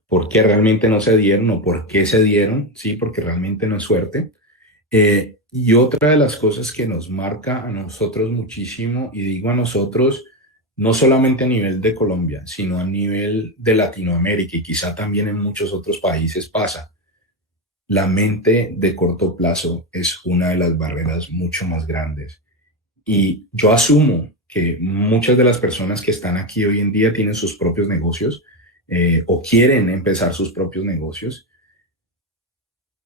por qué realmente no se dieron o por qué se dieron, sí, porque realmente no es suerte. Y otra de las cosas que nos marca a nosotros muchísimo, y digo a nosotros, no solamente a nivel de Colombia, sino a nivel de Latinoamérica y quizá también en muchos otros países pasa, la mente de corto plazo es una de las barreras mucho más grandes. Y yo asumo que muchas de las personas que están aquí hoy en día tienen sus propios negocios o quieren empezar sus propios negocios.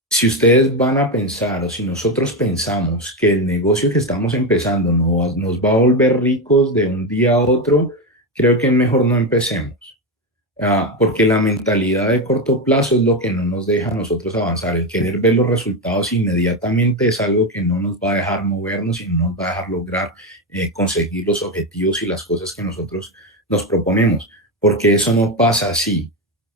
Si ustedes van a pensar o si nosotros pensamos que el negocio que estamos empezando nos va a volver ricos de un día a otro, creo que mejor no empecemos. Porque la mentalidad de corto plazo es lo que no nos deja a nosotros avanzar. El querer ver los resultados inmediatamente es algo que no nos va a dejar movernos y no nos va a dejar lograr conseguir los objetivos y las cosas que nosotros nos proponemos, porque eso no pasa así.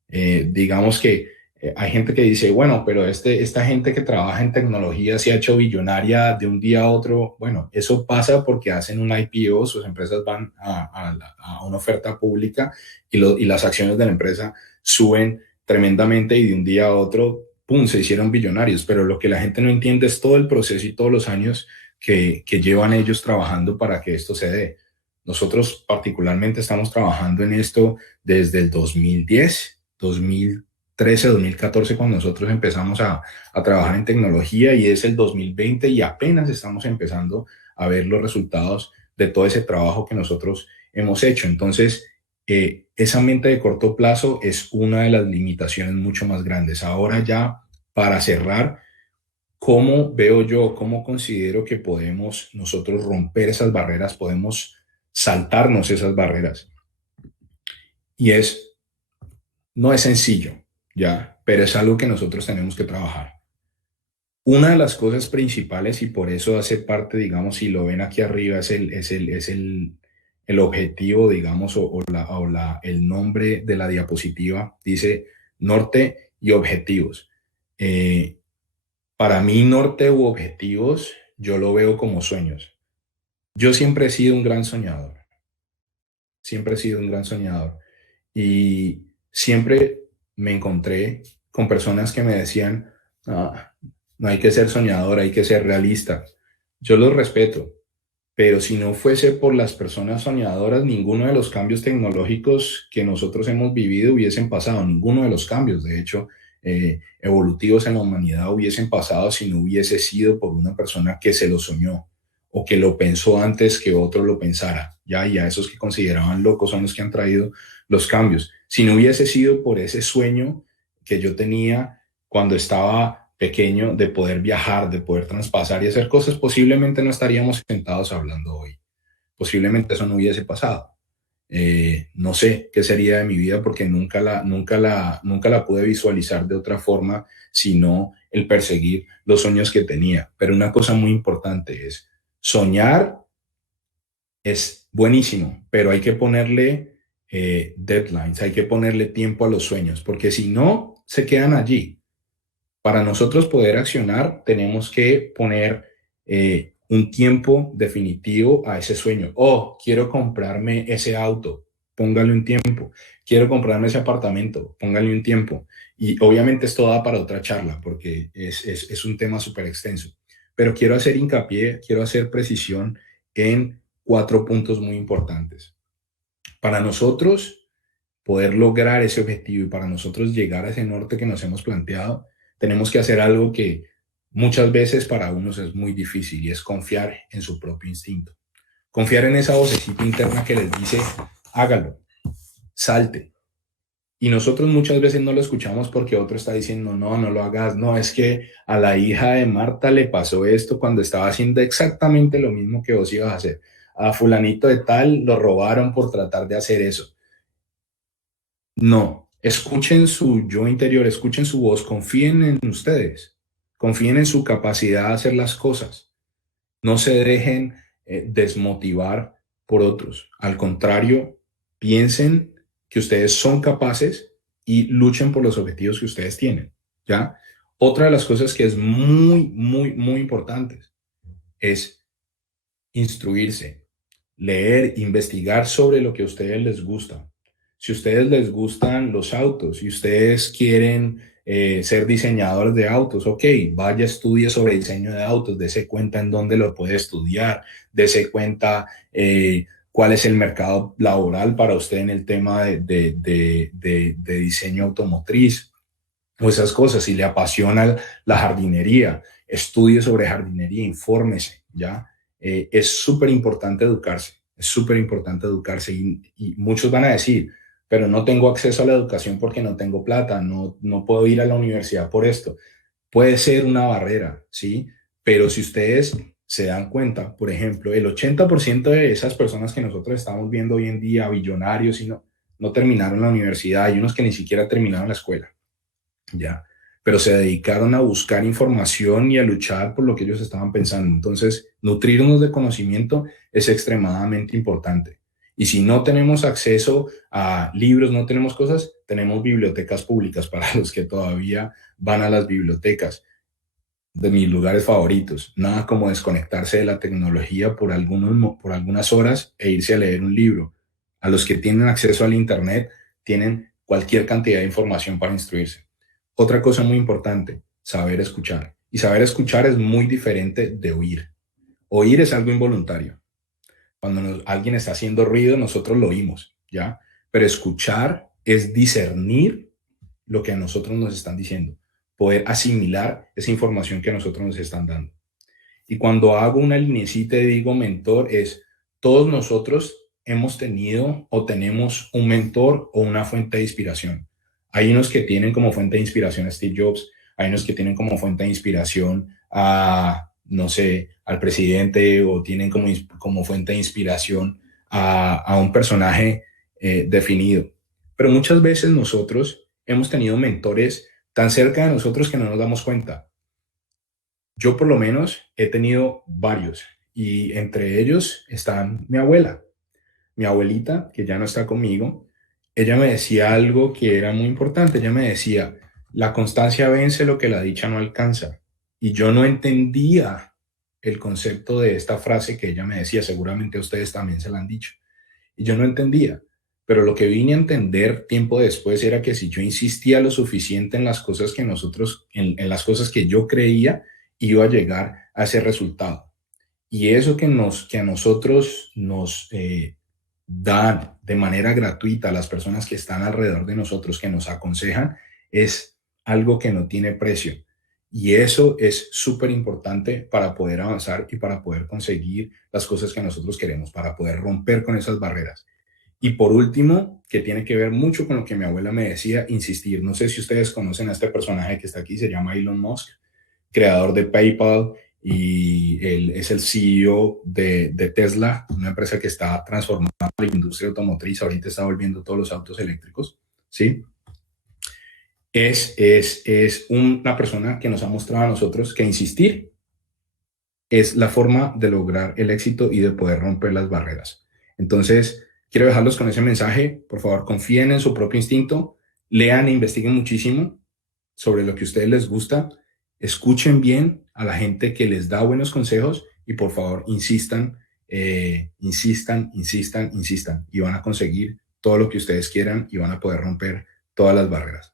Digamos que hay gente que dice, bueno, pero esta gente que trabaja en tecnología se ha hecho billonaria de un día a otro. Bueno, eso pasa porque hacen un IPO, sus empresas van a una oferta pública y las acciones de la empresa suben tremendamente y de un día a otro, ¡pum!, se hicieron billonarios. Pero lo que la gente no entiende es todo el proceso y todos los años que llevan ellos trabajando para que esto se dé. Nosotros particularmente estamos trabajando en esto desde el 2010, 2013, 2014, cuando nosotros empezamos a trabajar en tecnología y es el 2020 y apenas estamos empezando a ver los resultados de todo ese trabajo que nosotros hemos hecho. Entonces, esa mente de corto plazo es una de las limitaciones mucho más grandes. Ahora ya, para cerrar, ¿cómo veo yo, cómo considero que podemos nosotros romper esas barreras, podemos saltarnos esas barreras? Y no es sencillo, ya, pero es algo que nosotros tenemos que trabajar. Una de las cosas principales, y por eso hace parte, digamos, si lo ven aquí arriba, el objetivo, digamos, el nombre de la diapositiva, dice norte y objetivos. Eh, para mí, norte u objetivos, yo lo veo como sueños. Yo siempre he sido un gran soñador, siempre he sido un gran soñador. Y siempre me encontré con personas que me decían, "Ah, no hay que ser soñador, hay que ser realista". Yo los respeto, pero si no fuese por las personas soñadoras, ninguno de los cambios tecnológicos que nosotros hemos vivido hubiesen pasado, ninguno de los cambios, de hecho, evolutivos en la humanidad hubiesen pasado si no hubiese sido por una persona que se lo soñó o que lo pensó antes que otro lo pensara. Ya, y a esos que consideraban locos son los que han traído los cambios. Si no hubiese sido por ese sueño que yo tenía cuando estaba pequeño de poder viajar, de poder traspasar y hacer cosas, posiblemente no estaríamos sentados hablando hoy. Posiblemente eso no hubiese pasado. No sé qué sería de mi vida porque nunca la pude visualizar de otra forma, sino el perseguir los sueños que tenía. Pero una cosa muy importante es soñar es buenísimo, pero hay que ponerle deadlines, hay que ponerle tiempo a los sueños, porque si no, se quedan allí. Para nosotros poder accionar, tenemos que poner un tiempo definitivo a ese sueño. Oh, quiero comprarme ese auto, póngale un tiempo. Quiero comprarme ese apartamento, póngale un tiempo. Y obviamente esto da para otra charla porque es un tema súper extenso. Pero quiero hacer hincapié, quiero hacer precisión en 4 puntos muy importantes. Para nosotros poder lograr ese objetivo y para nosotros llegar a ese norte que nos hemos planteado, tenemos que hacer algo que muchas veces para unos es muy difícil y es confiar en su propio instinto. Confiar en esa vocecita interna que les dice, hágalo, salte. Y nosotros muchas veces no lo escuchamos porque otro está diciendo, no, no lo hagas. No, es que a la hija de Marta le pasó esto cuando estaba haciendo exactamente lo mismo que vos ibas a hacer. A fulanito de tal lo robaron por tratar de hacer eso. No, Escuchen su yo interior, escuchen su voz, confíen en ustedes, confíen en su capacidad de hacer las cosas. No se dejen desmotivar por otros. Al contrario, piensen que ustedes son capaces y luchen por los objetivos que ustedes tienen, ¿ya? Otra de las cosas que es muy, muy, muy importante es instruirse, leer, investigar sobre lo que a ustedes les gusta. Si a ustedes les gustan los autos y ustedes quieren ser diseñadores de autos, ok, vaya, estudie sobre diseño de autos, dése cuenta en dónde lo puede estudiar, dése cuenta cuál es el mercado laboral para usted en el tema de diseño automotriz o esas cosas. Si le apasiona la jardinería, estudie sobre jardinería, infórmese, ¿ya? Es súper importante educarse, es súper importante educarse y muchos van a decir, pero no tengo acceso a la educación porque no tengo plata, no puedo ir a la universidad por esto. Puede ser una barrera, ¿sí? Pero si ustedes se dan cuenta, por ejemplo, el 80% de esas personas que nosotros estamos viendo hoy en día, billonarios, y no terminaron la universidad, hay unos que ni siquiera terminaron la escuela, ¿ya? Pero se dedicaron a buscar información y a luchar por lo que ellos estaban pensando. Entonces, nutrirnos de conocimiento es extremadamente importante. Y si no tenemos acceso a libros, no tenemos cosas, tenemos bibliotecas públicas para los que todavía van a las bibliotecas. De mis lugares favoritos. Nada como desconectarse de la tecnología por algunas horas e irse a leer un libro. A los que tienen acceso al Internet, tienen cualquier cantidad de información para instruirse. Otra cosa muy importante, saber escuchar. Y saber escuchar es muy diferente de oír. Oír es algo involuntario. Cuando alguien está haciendo ruido, nosotros lo oímos, ¿ya? Pero escuchar es discernir lo que a nosotros nos están diciendo, poder asimilar esa información que a nosotros nos están dando. Y cuando hago una linecita y digo mentor, es todos nosotros hemos tenido o tenemos un mentor o una fuente de inspiración. Hay unos que tienen como fuente de inspiración a Steve Jobs, hay unos que tienen como fuente de inspiración a, no sé, al presidente, o tienen como fuente de inspiración a un personaje definido. Pero muchas veces nosotros hemos tenido mentores tan cerca de nosotros que no nos damos cuenta. Yo por lo menos he tenido varios y entre ellos está mi abuela. Mi abuelita, que ya no está conmigo, ella me decía algo que era muy importante. Ella me decía, la constancia vence lo que la dicha no alcanza. Y yo no entendía el concepto de esta frase que ella me decía. Seguramente a ustedes también se la han dicho. Y yo no entendía. Pero lo que vine a entender tiempo después era que si yo insistía lo suficiente en las cosas que en las cosas que yo creía, iba a llegar a ese resultado. Y eso que a nosotros nos dan de manera gratuita a las personas que están alrededor de nosotros, que nos aconsejan, es algo que no tiene precio. Y eso es súper importante para poder avanzar y para poder conseguir las cosas que nosotros queremos, para poder romper con esas barreras. Y por último, que tiene que ver mucho con lo que mi abuela me decía, insistir. No sé si ustedes conocen a este personaje que está aquí, se llama Elon Musk, creador de PayPal, y él es el CEO de Tesla, una empresa que está transformando la industria automotriz. Ahorita está volviendo todos los autos eléctricos, ¿sí? Es una persona que nos ha mostrado a nosotros que insistir es la forma de lograr el éxito y de poder romper las barreras. Entonces, quiero dejarlos con ese mensaje. Por favor, confíen en su propio instinto, lean e investiguen muchísimo sobre lo que a ustedes les gusta, escuchen bien a la gente que les da buenos consejos y por favor insistan, insistan y van a conseguir todo lo que ustedes quieran y van a poder romper todas las barreras.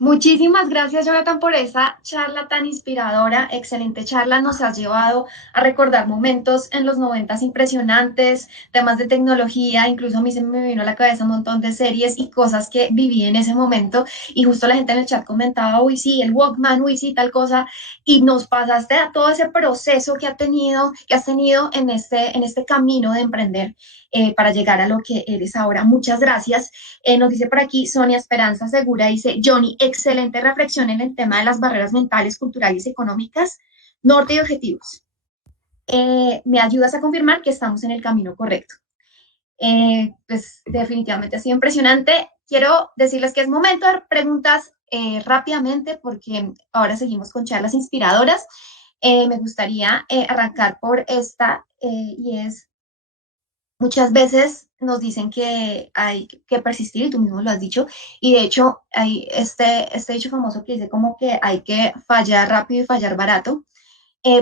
Muchísimas gracias, Jonathan, por esa charla tan inspiradora. Excelente charla. Nos has llevado a recordar momentos en los 90 impresionantes, temas de tecnología. Incluso a mí se me vino a la cabeza un montón de series y cosas que viví en ese momento. Y justo la gente en el chat comentaba, uy, sí, el Walkman, uy, sí, tal cosa. Y nos pasaste a todo ese proceso que has tenido en este camino de emprender para llegar a lo que eres ahora. Muchas gracias. Nos dice por aquí Sonia Esperanza Segura, dice, Johnny, excelente reflexión en el tema de las barreras mentales, culturales y económicas, norte y objetivos. Me ayudas a confirmar que estamos en el camino correcto. Pues definitivamente ha sido impresionante. quiero decirles que es momento de preguntas rápidamente porque ahora seguimos con charlas inspiradoras. Me gustaría arrancar por esta y es, muchas veces nos dicen que hay que persistir, y tú mismo lo has dicho, y de hecho hay este dicho famoso que dice como que hay que fallar rápido y fallar barato.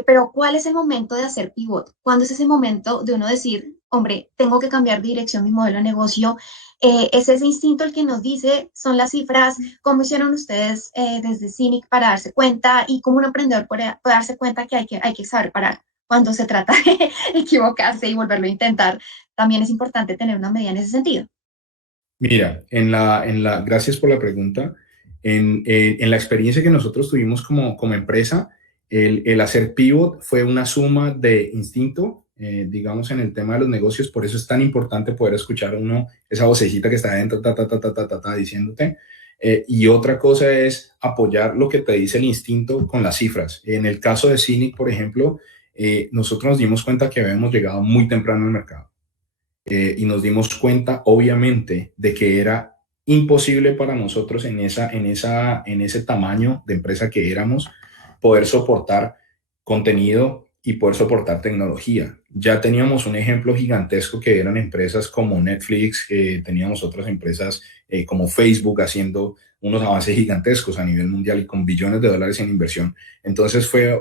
Pero ¿cuál es el momento de hacer pivot? ¿Cuándo es ese momento de uno decir, hombre, tengo que cambiar de dirección mi modelo de negocio? Es ese instinto el que nos dice, son las cifras, cómo hicieron ustedes desde Cynic para darse cuenta y cómo un emprendedor puede darse cuenta que hay que saber parar cuando se trata de equivocarse y volverlo a intentar. También es importante tener una medida en ese sentido. Mira, gracias por la pregunta. En la experiencia que nosotros tuvimos como empresa, el hacer pivot fue una suma de instinto, digamos, en el tema de los negocios. Por eso es tan importante poder escuchar uno, esa vocecita que está adentro, diciéndote. Y otra cosa es apoyar lo que te dice el instinto con las cifras. En el caso de Cynic, por ejemplo, nosotros nos dimos cuenta que habíamos llegado muy temprano al mercado. Y nos dimos cuenta, obviamente, de que era imposible para nosotros en ese tamaño de empresa que éramos poder soportar contenido y poder soportar tecnología. Ya teníamos un ejemplo gigantesco que eran empresas como Netflix, teníamos otras empresas como Facebook haciendo unos avances gigantescos a nivel mundial y con billones de dólares en inversión. Entonces fue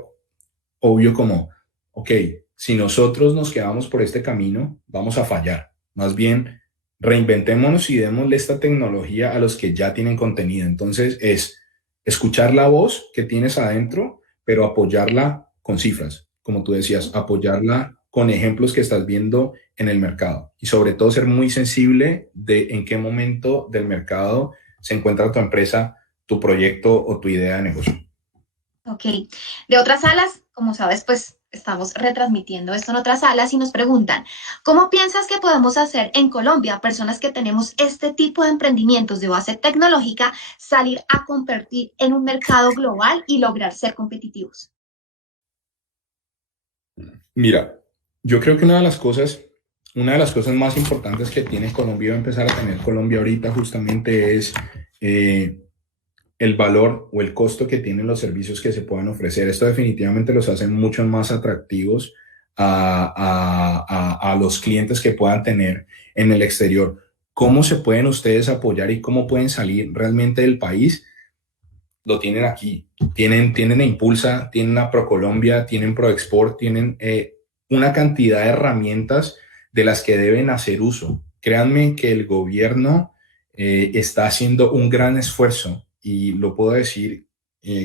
obvio como, ok, si nosotros nos quedamos por este camino, vamos a fallar. Más bien, reinventémonos y démosle esta tecnología a los que ya tienen contenido. Entonces, es escuchar la voz que tienes adentro, pero apoyarla con cifras, como tú decías, apoyarla con ejemplos que estás viendo en el mercado y sobre todo ser muy sensible de en qué momento del mercado se encuentra tu empresa, tu proyecto o tu idea de negocio. Ok. De otras salas, como sabes, pues estamos retransmitiendo esto en otras salas y nos preguntan, ¿cómo piensas que podemos hacer en Colombia, personas que tenemos este tipo de emprendimientos de base tecnológica, salir a competir en un mercado global y lograr ser competitivos? Mira, yo creo que una de las cosas más importantes que tiene Colombia, va a empezar a tener Colombia ahorita justamente es el valor o el costo que tienen los servicios que se puedan ofrecer. Esto definitivamente los hace mucho más atractivos a los clientes que puedan tener en el exterior. ¿Cómo se pueden ustedes apoyar y cómo pueden salir realmente del país? Lo tienen aquí. Tienen a Impulsa, tienen a ProColombia, tienen ProExport, tienen una cantidad de herramientas de las que deben hacer uso. Créanme que el gobierno está haciendo un gran esfuerzo y lo puedo decir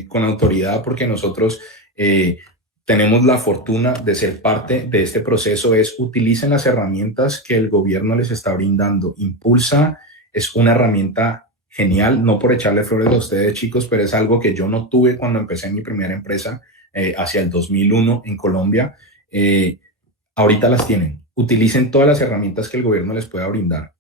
con autoridad porque nosotros tenemos la fortuna de ser parte de este proceso. Utilicen las herramientas que el gobierno les está brindando. Impulsa es una herramienta genial, no por echarle flores a ustedes, chicos, pero es algo que yo no tuve cuando empecé mi primera empresa hacia el 2001 en Colombia. Eh, Ahorita las tienen. Utilicen todas las herramientas que el gobierno les pueda brindar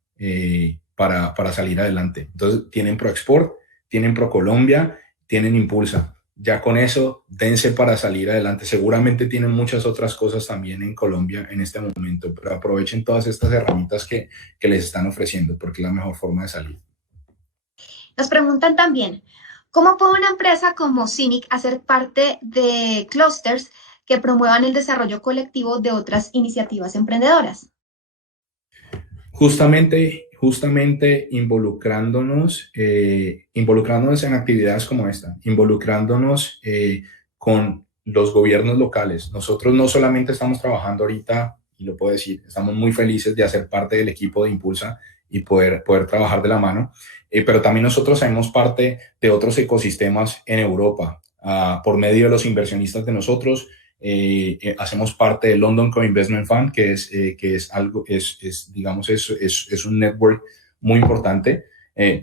para salir adelante. Entonces, tienen ProExport, tienen ProColombia, tienen Impulsa. Ya con eso, dense para salir adelante. Seguramente tienen muchas otras cosas también en Colombia en este momento, pero aprovechen todas estas herramientas que les están ofreciendo porque es la mejor forma de salir. Nos preguntan también, ¿cómo puede una empresa como Cynic hacer parte de clusters que promuevan el desarrollo colectivo de otras iniciativas emprendedoras? Justamente involucrándonos en actividades como esta, involucrándonos con los gobiernos locales. Nosotros no solamente estamos trabajando ahorita, y lo puedo decir, estamos muy felices de hacer parte del equipo de Impulsa y poder trabajar de la mano, pero también nosotros hacemos parte de otros ecosistemas en Europa, por medio de los inversionistas de nosotros. Hacemos parte del London Co-Investment Fund, que es algo, digamos, es un network muy importante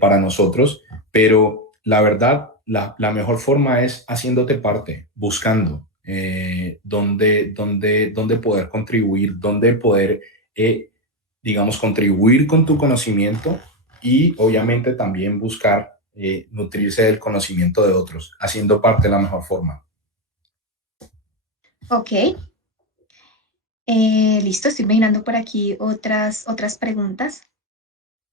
para nosotros, pero la verdad, la mejor forma es haciéndote parte, buscando dónde poder contribuir, dónde poder, digamos, contribuir con tu conocimiento y obviamente también buscar nutrirse del conocimiento de otros, haciendo parte de la mejor forma. Ok, listo, estoy mirando por aquí otras preguntas.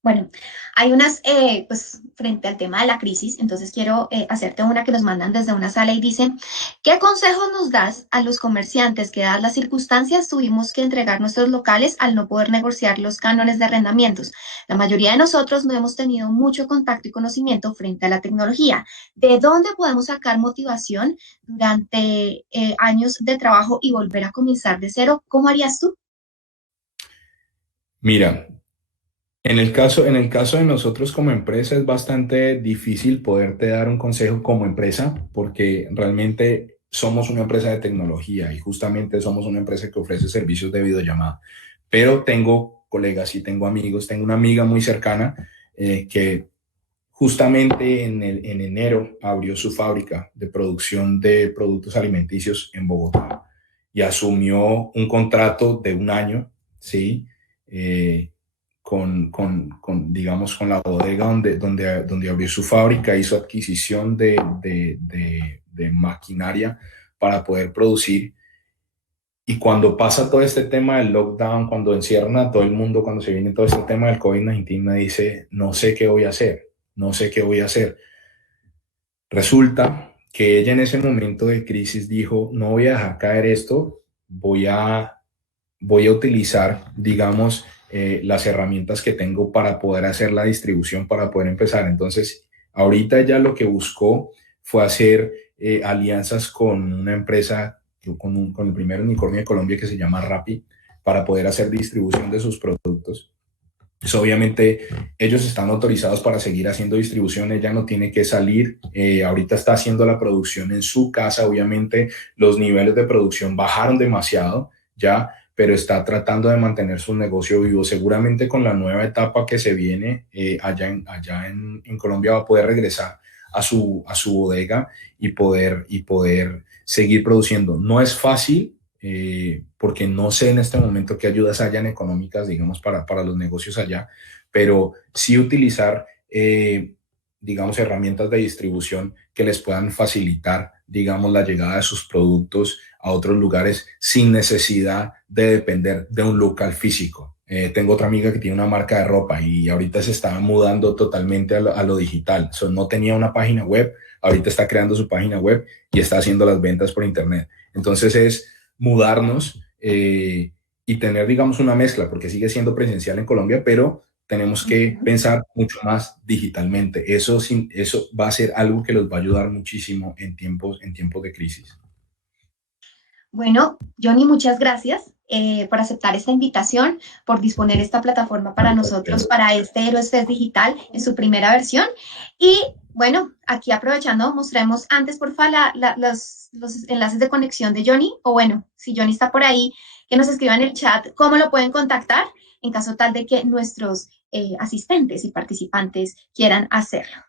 Bueno, hay unas, pues frente al tema de la crisis, entonces quiero hacerte una que nos mandan desde una sala y dicen, ¿qué consejos nos das a los comerciantes que dadas las circunstancias tuvimos que entregar nuestros locales al no poder negociar los cánones de arrendamientos? La mayoría de nosotros no hemos tenido mucho contacto y conocimiento frente a la tecnología. ¿De dónde podemos sacar motivación durante años de trabajo y volver a comenzar de cero? ¿Cómo harías tú? Mira, en el caso de nosotros como empresa es bastante difícil poderte dar un consejo como empresa porque realmente somos una empresa de tecnología y justamente somos una empresa que ofrece servicios de videollamada. Pero tengo colegas y tengo amigos, tengo una amiga muy cercana que justamente en enero abrió su fábrica de producción de productos alimenticios en Bogotá y asumió un contrato de un año, ¿sí? Eh, digamos, con la bodega donde abrió su fábrica, hizo adquisición de maquinaria para poder producir. Y cuando pasa todo este tema del lockdown, cuando encierran a todo el mundo, cuando se viene todo este tema del COVID-19, me dice, no sé qué voy a hacer, no sé qué voy a hacer. Resulta que ella en ese momento de crisis dijo, no voy a dejar caer esto, voy a utilizar, digamos, las herramientas que tengo para poder hacer la distribución, para poder empezar. Entonces, ahorita ella lo que buscó fue hacer alianzas con una empresa, con el primer unicornio de Colombia que se llama Rappi, para poder hacer distribución de sus productos. Pues obviamente ellos están autorizados para seguir haciendo distribución, ella no tiene que salir, ahorita está haciendo la producción en su casa, obviamente los niveles de producción bajaron demasiado ya, pero está tratando de mantener su negocio vivo. Seguramente con la nueva etapa que se viene allá en Colombia va a poder regresar a su bodega y poder seguir produciendo. No es fácil, porque no sé en este momento qué ayudas hayan económicas, digamos, para los negocios allá, pero sí utilizar, digamos, herramientas de distribución que les puedan facilitar, digamos, la llegada de sus productos a otros lugares sin necesidad de depender de un local físico. Tengo otra amiga que tiene una marca de ropa y ahorita se está mudando totalmente a lo digital. No tenía una página web, ahorita está creando su página web y está haciendo las ventas por internet. Entonces es mudarnos, y tener, digamos, una mezcla, porque sigue siendo presencial en Colombia, pero tenemos que Ujú. pensar mucho más digitalmente. Eso va a ser algo que los va a ayudar muchísimo en tiempos de crisis. Bueno, Johnny, muchas gracias por aceptar esta invitación, por disponer esta plataforma para nosotros, para este Héroes Fest Digital en su primera versión. Y bueno, aquí aprovechando, mostremos antes, porfa, los enlaces de conexión de Johnny, o bueno, si Johnny está por ahí, que nos escriba en el chat cómo lo pueden contactar en caso tal de que nuestros asistentes y participantes quieran hacerlo.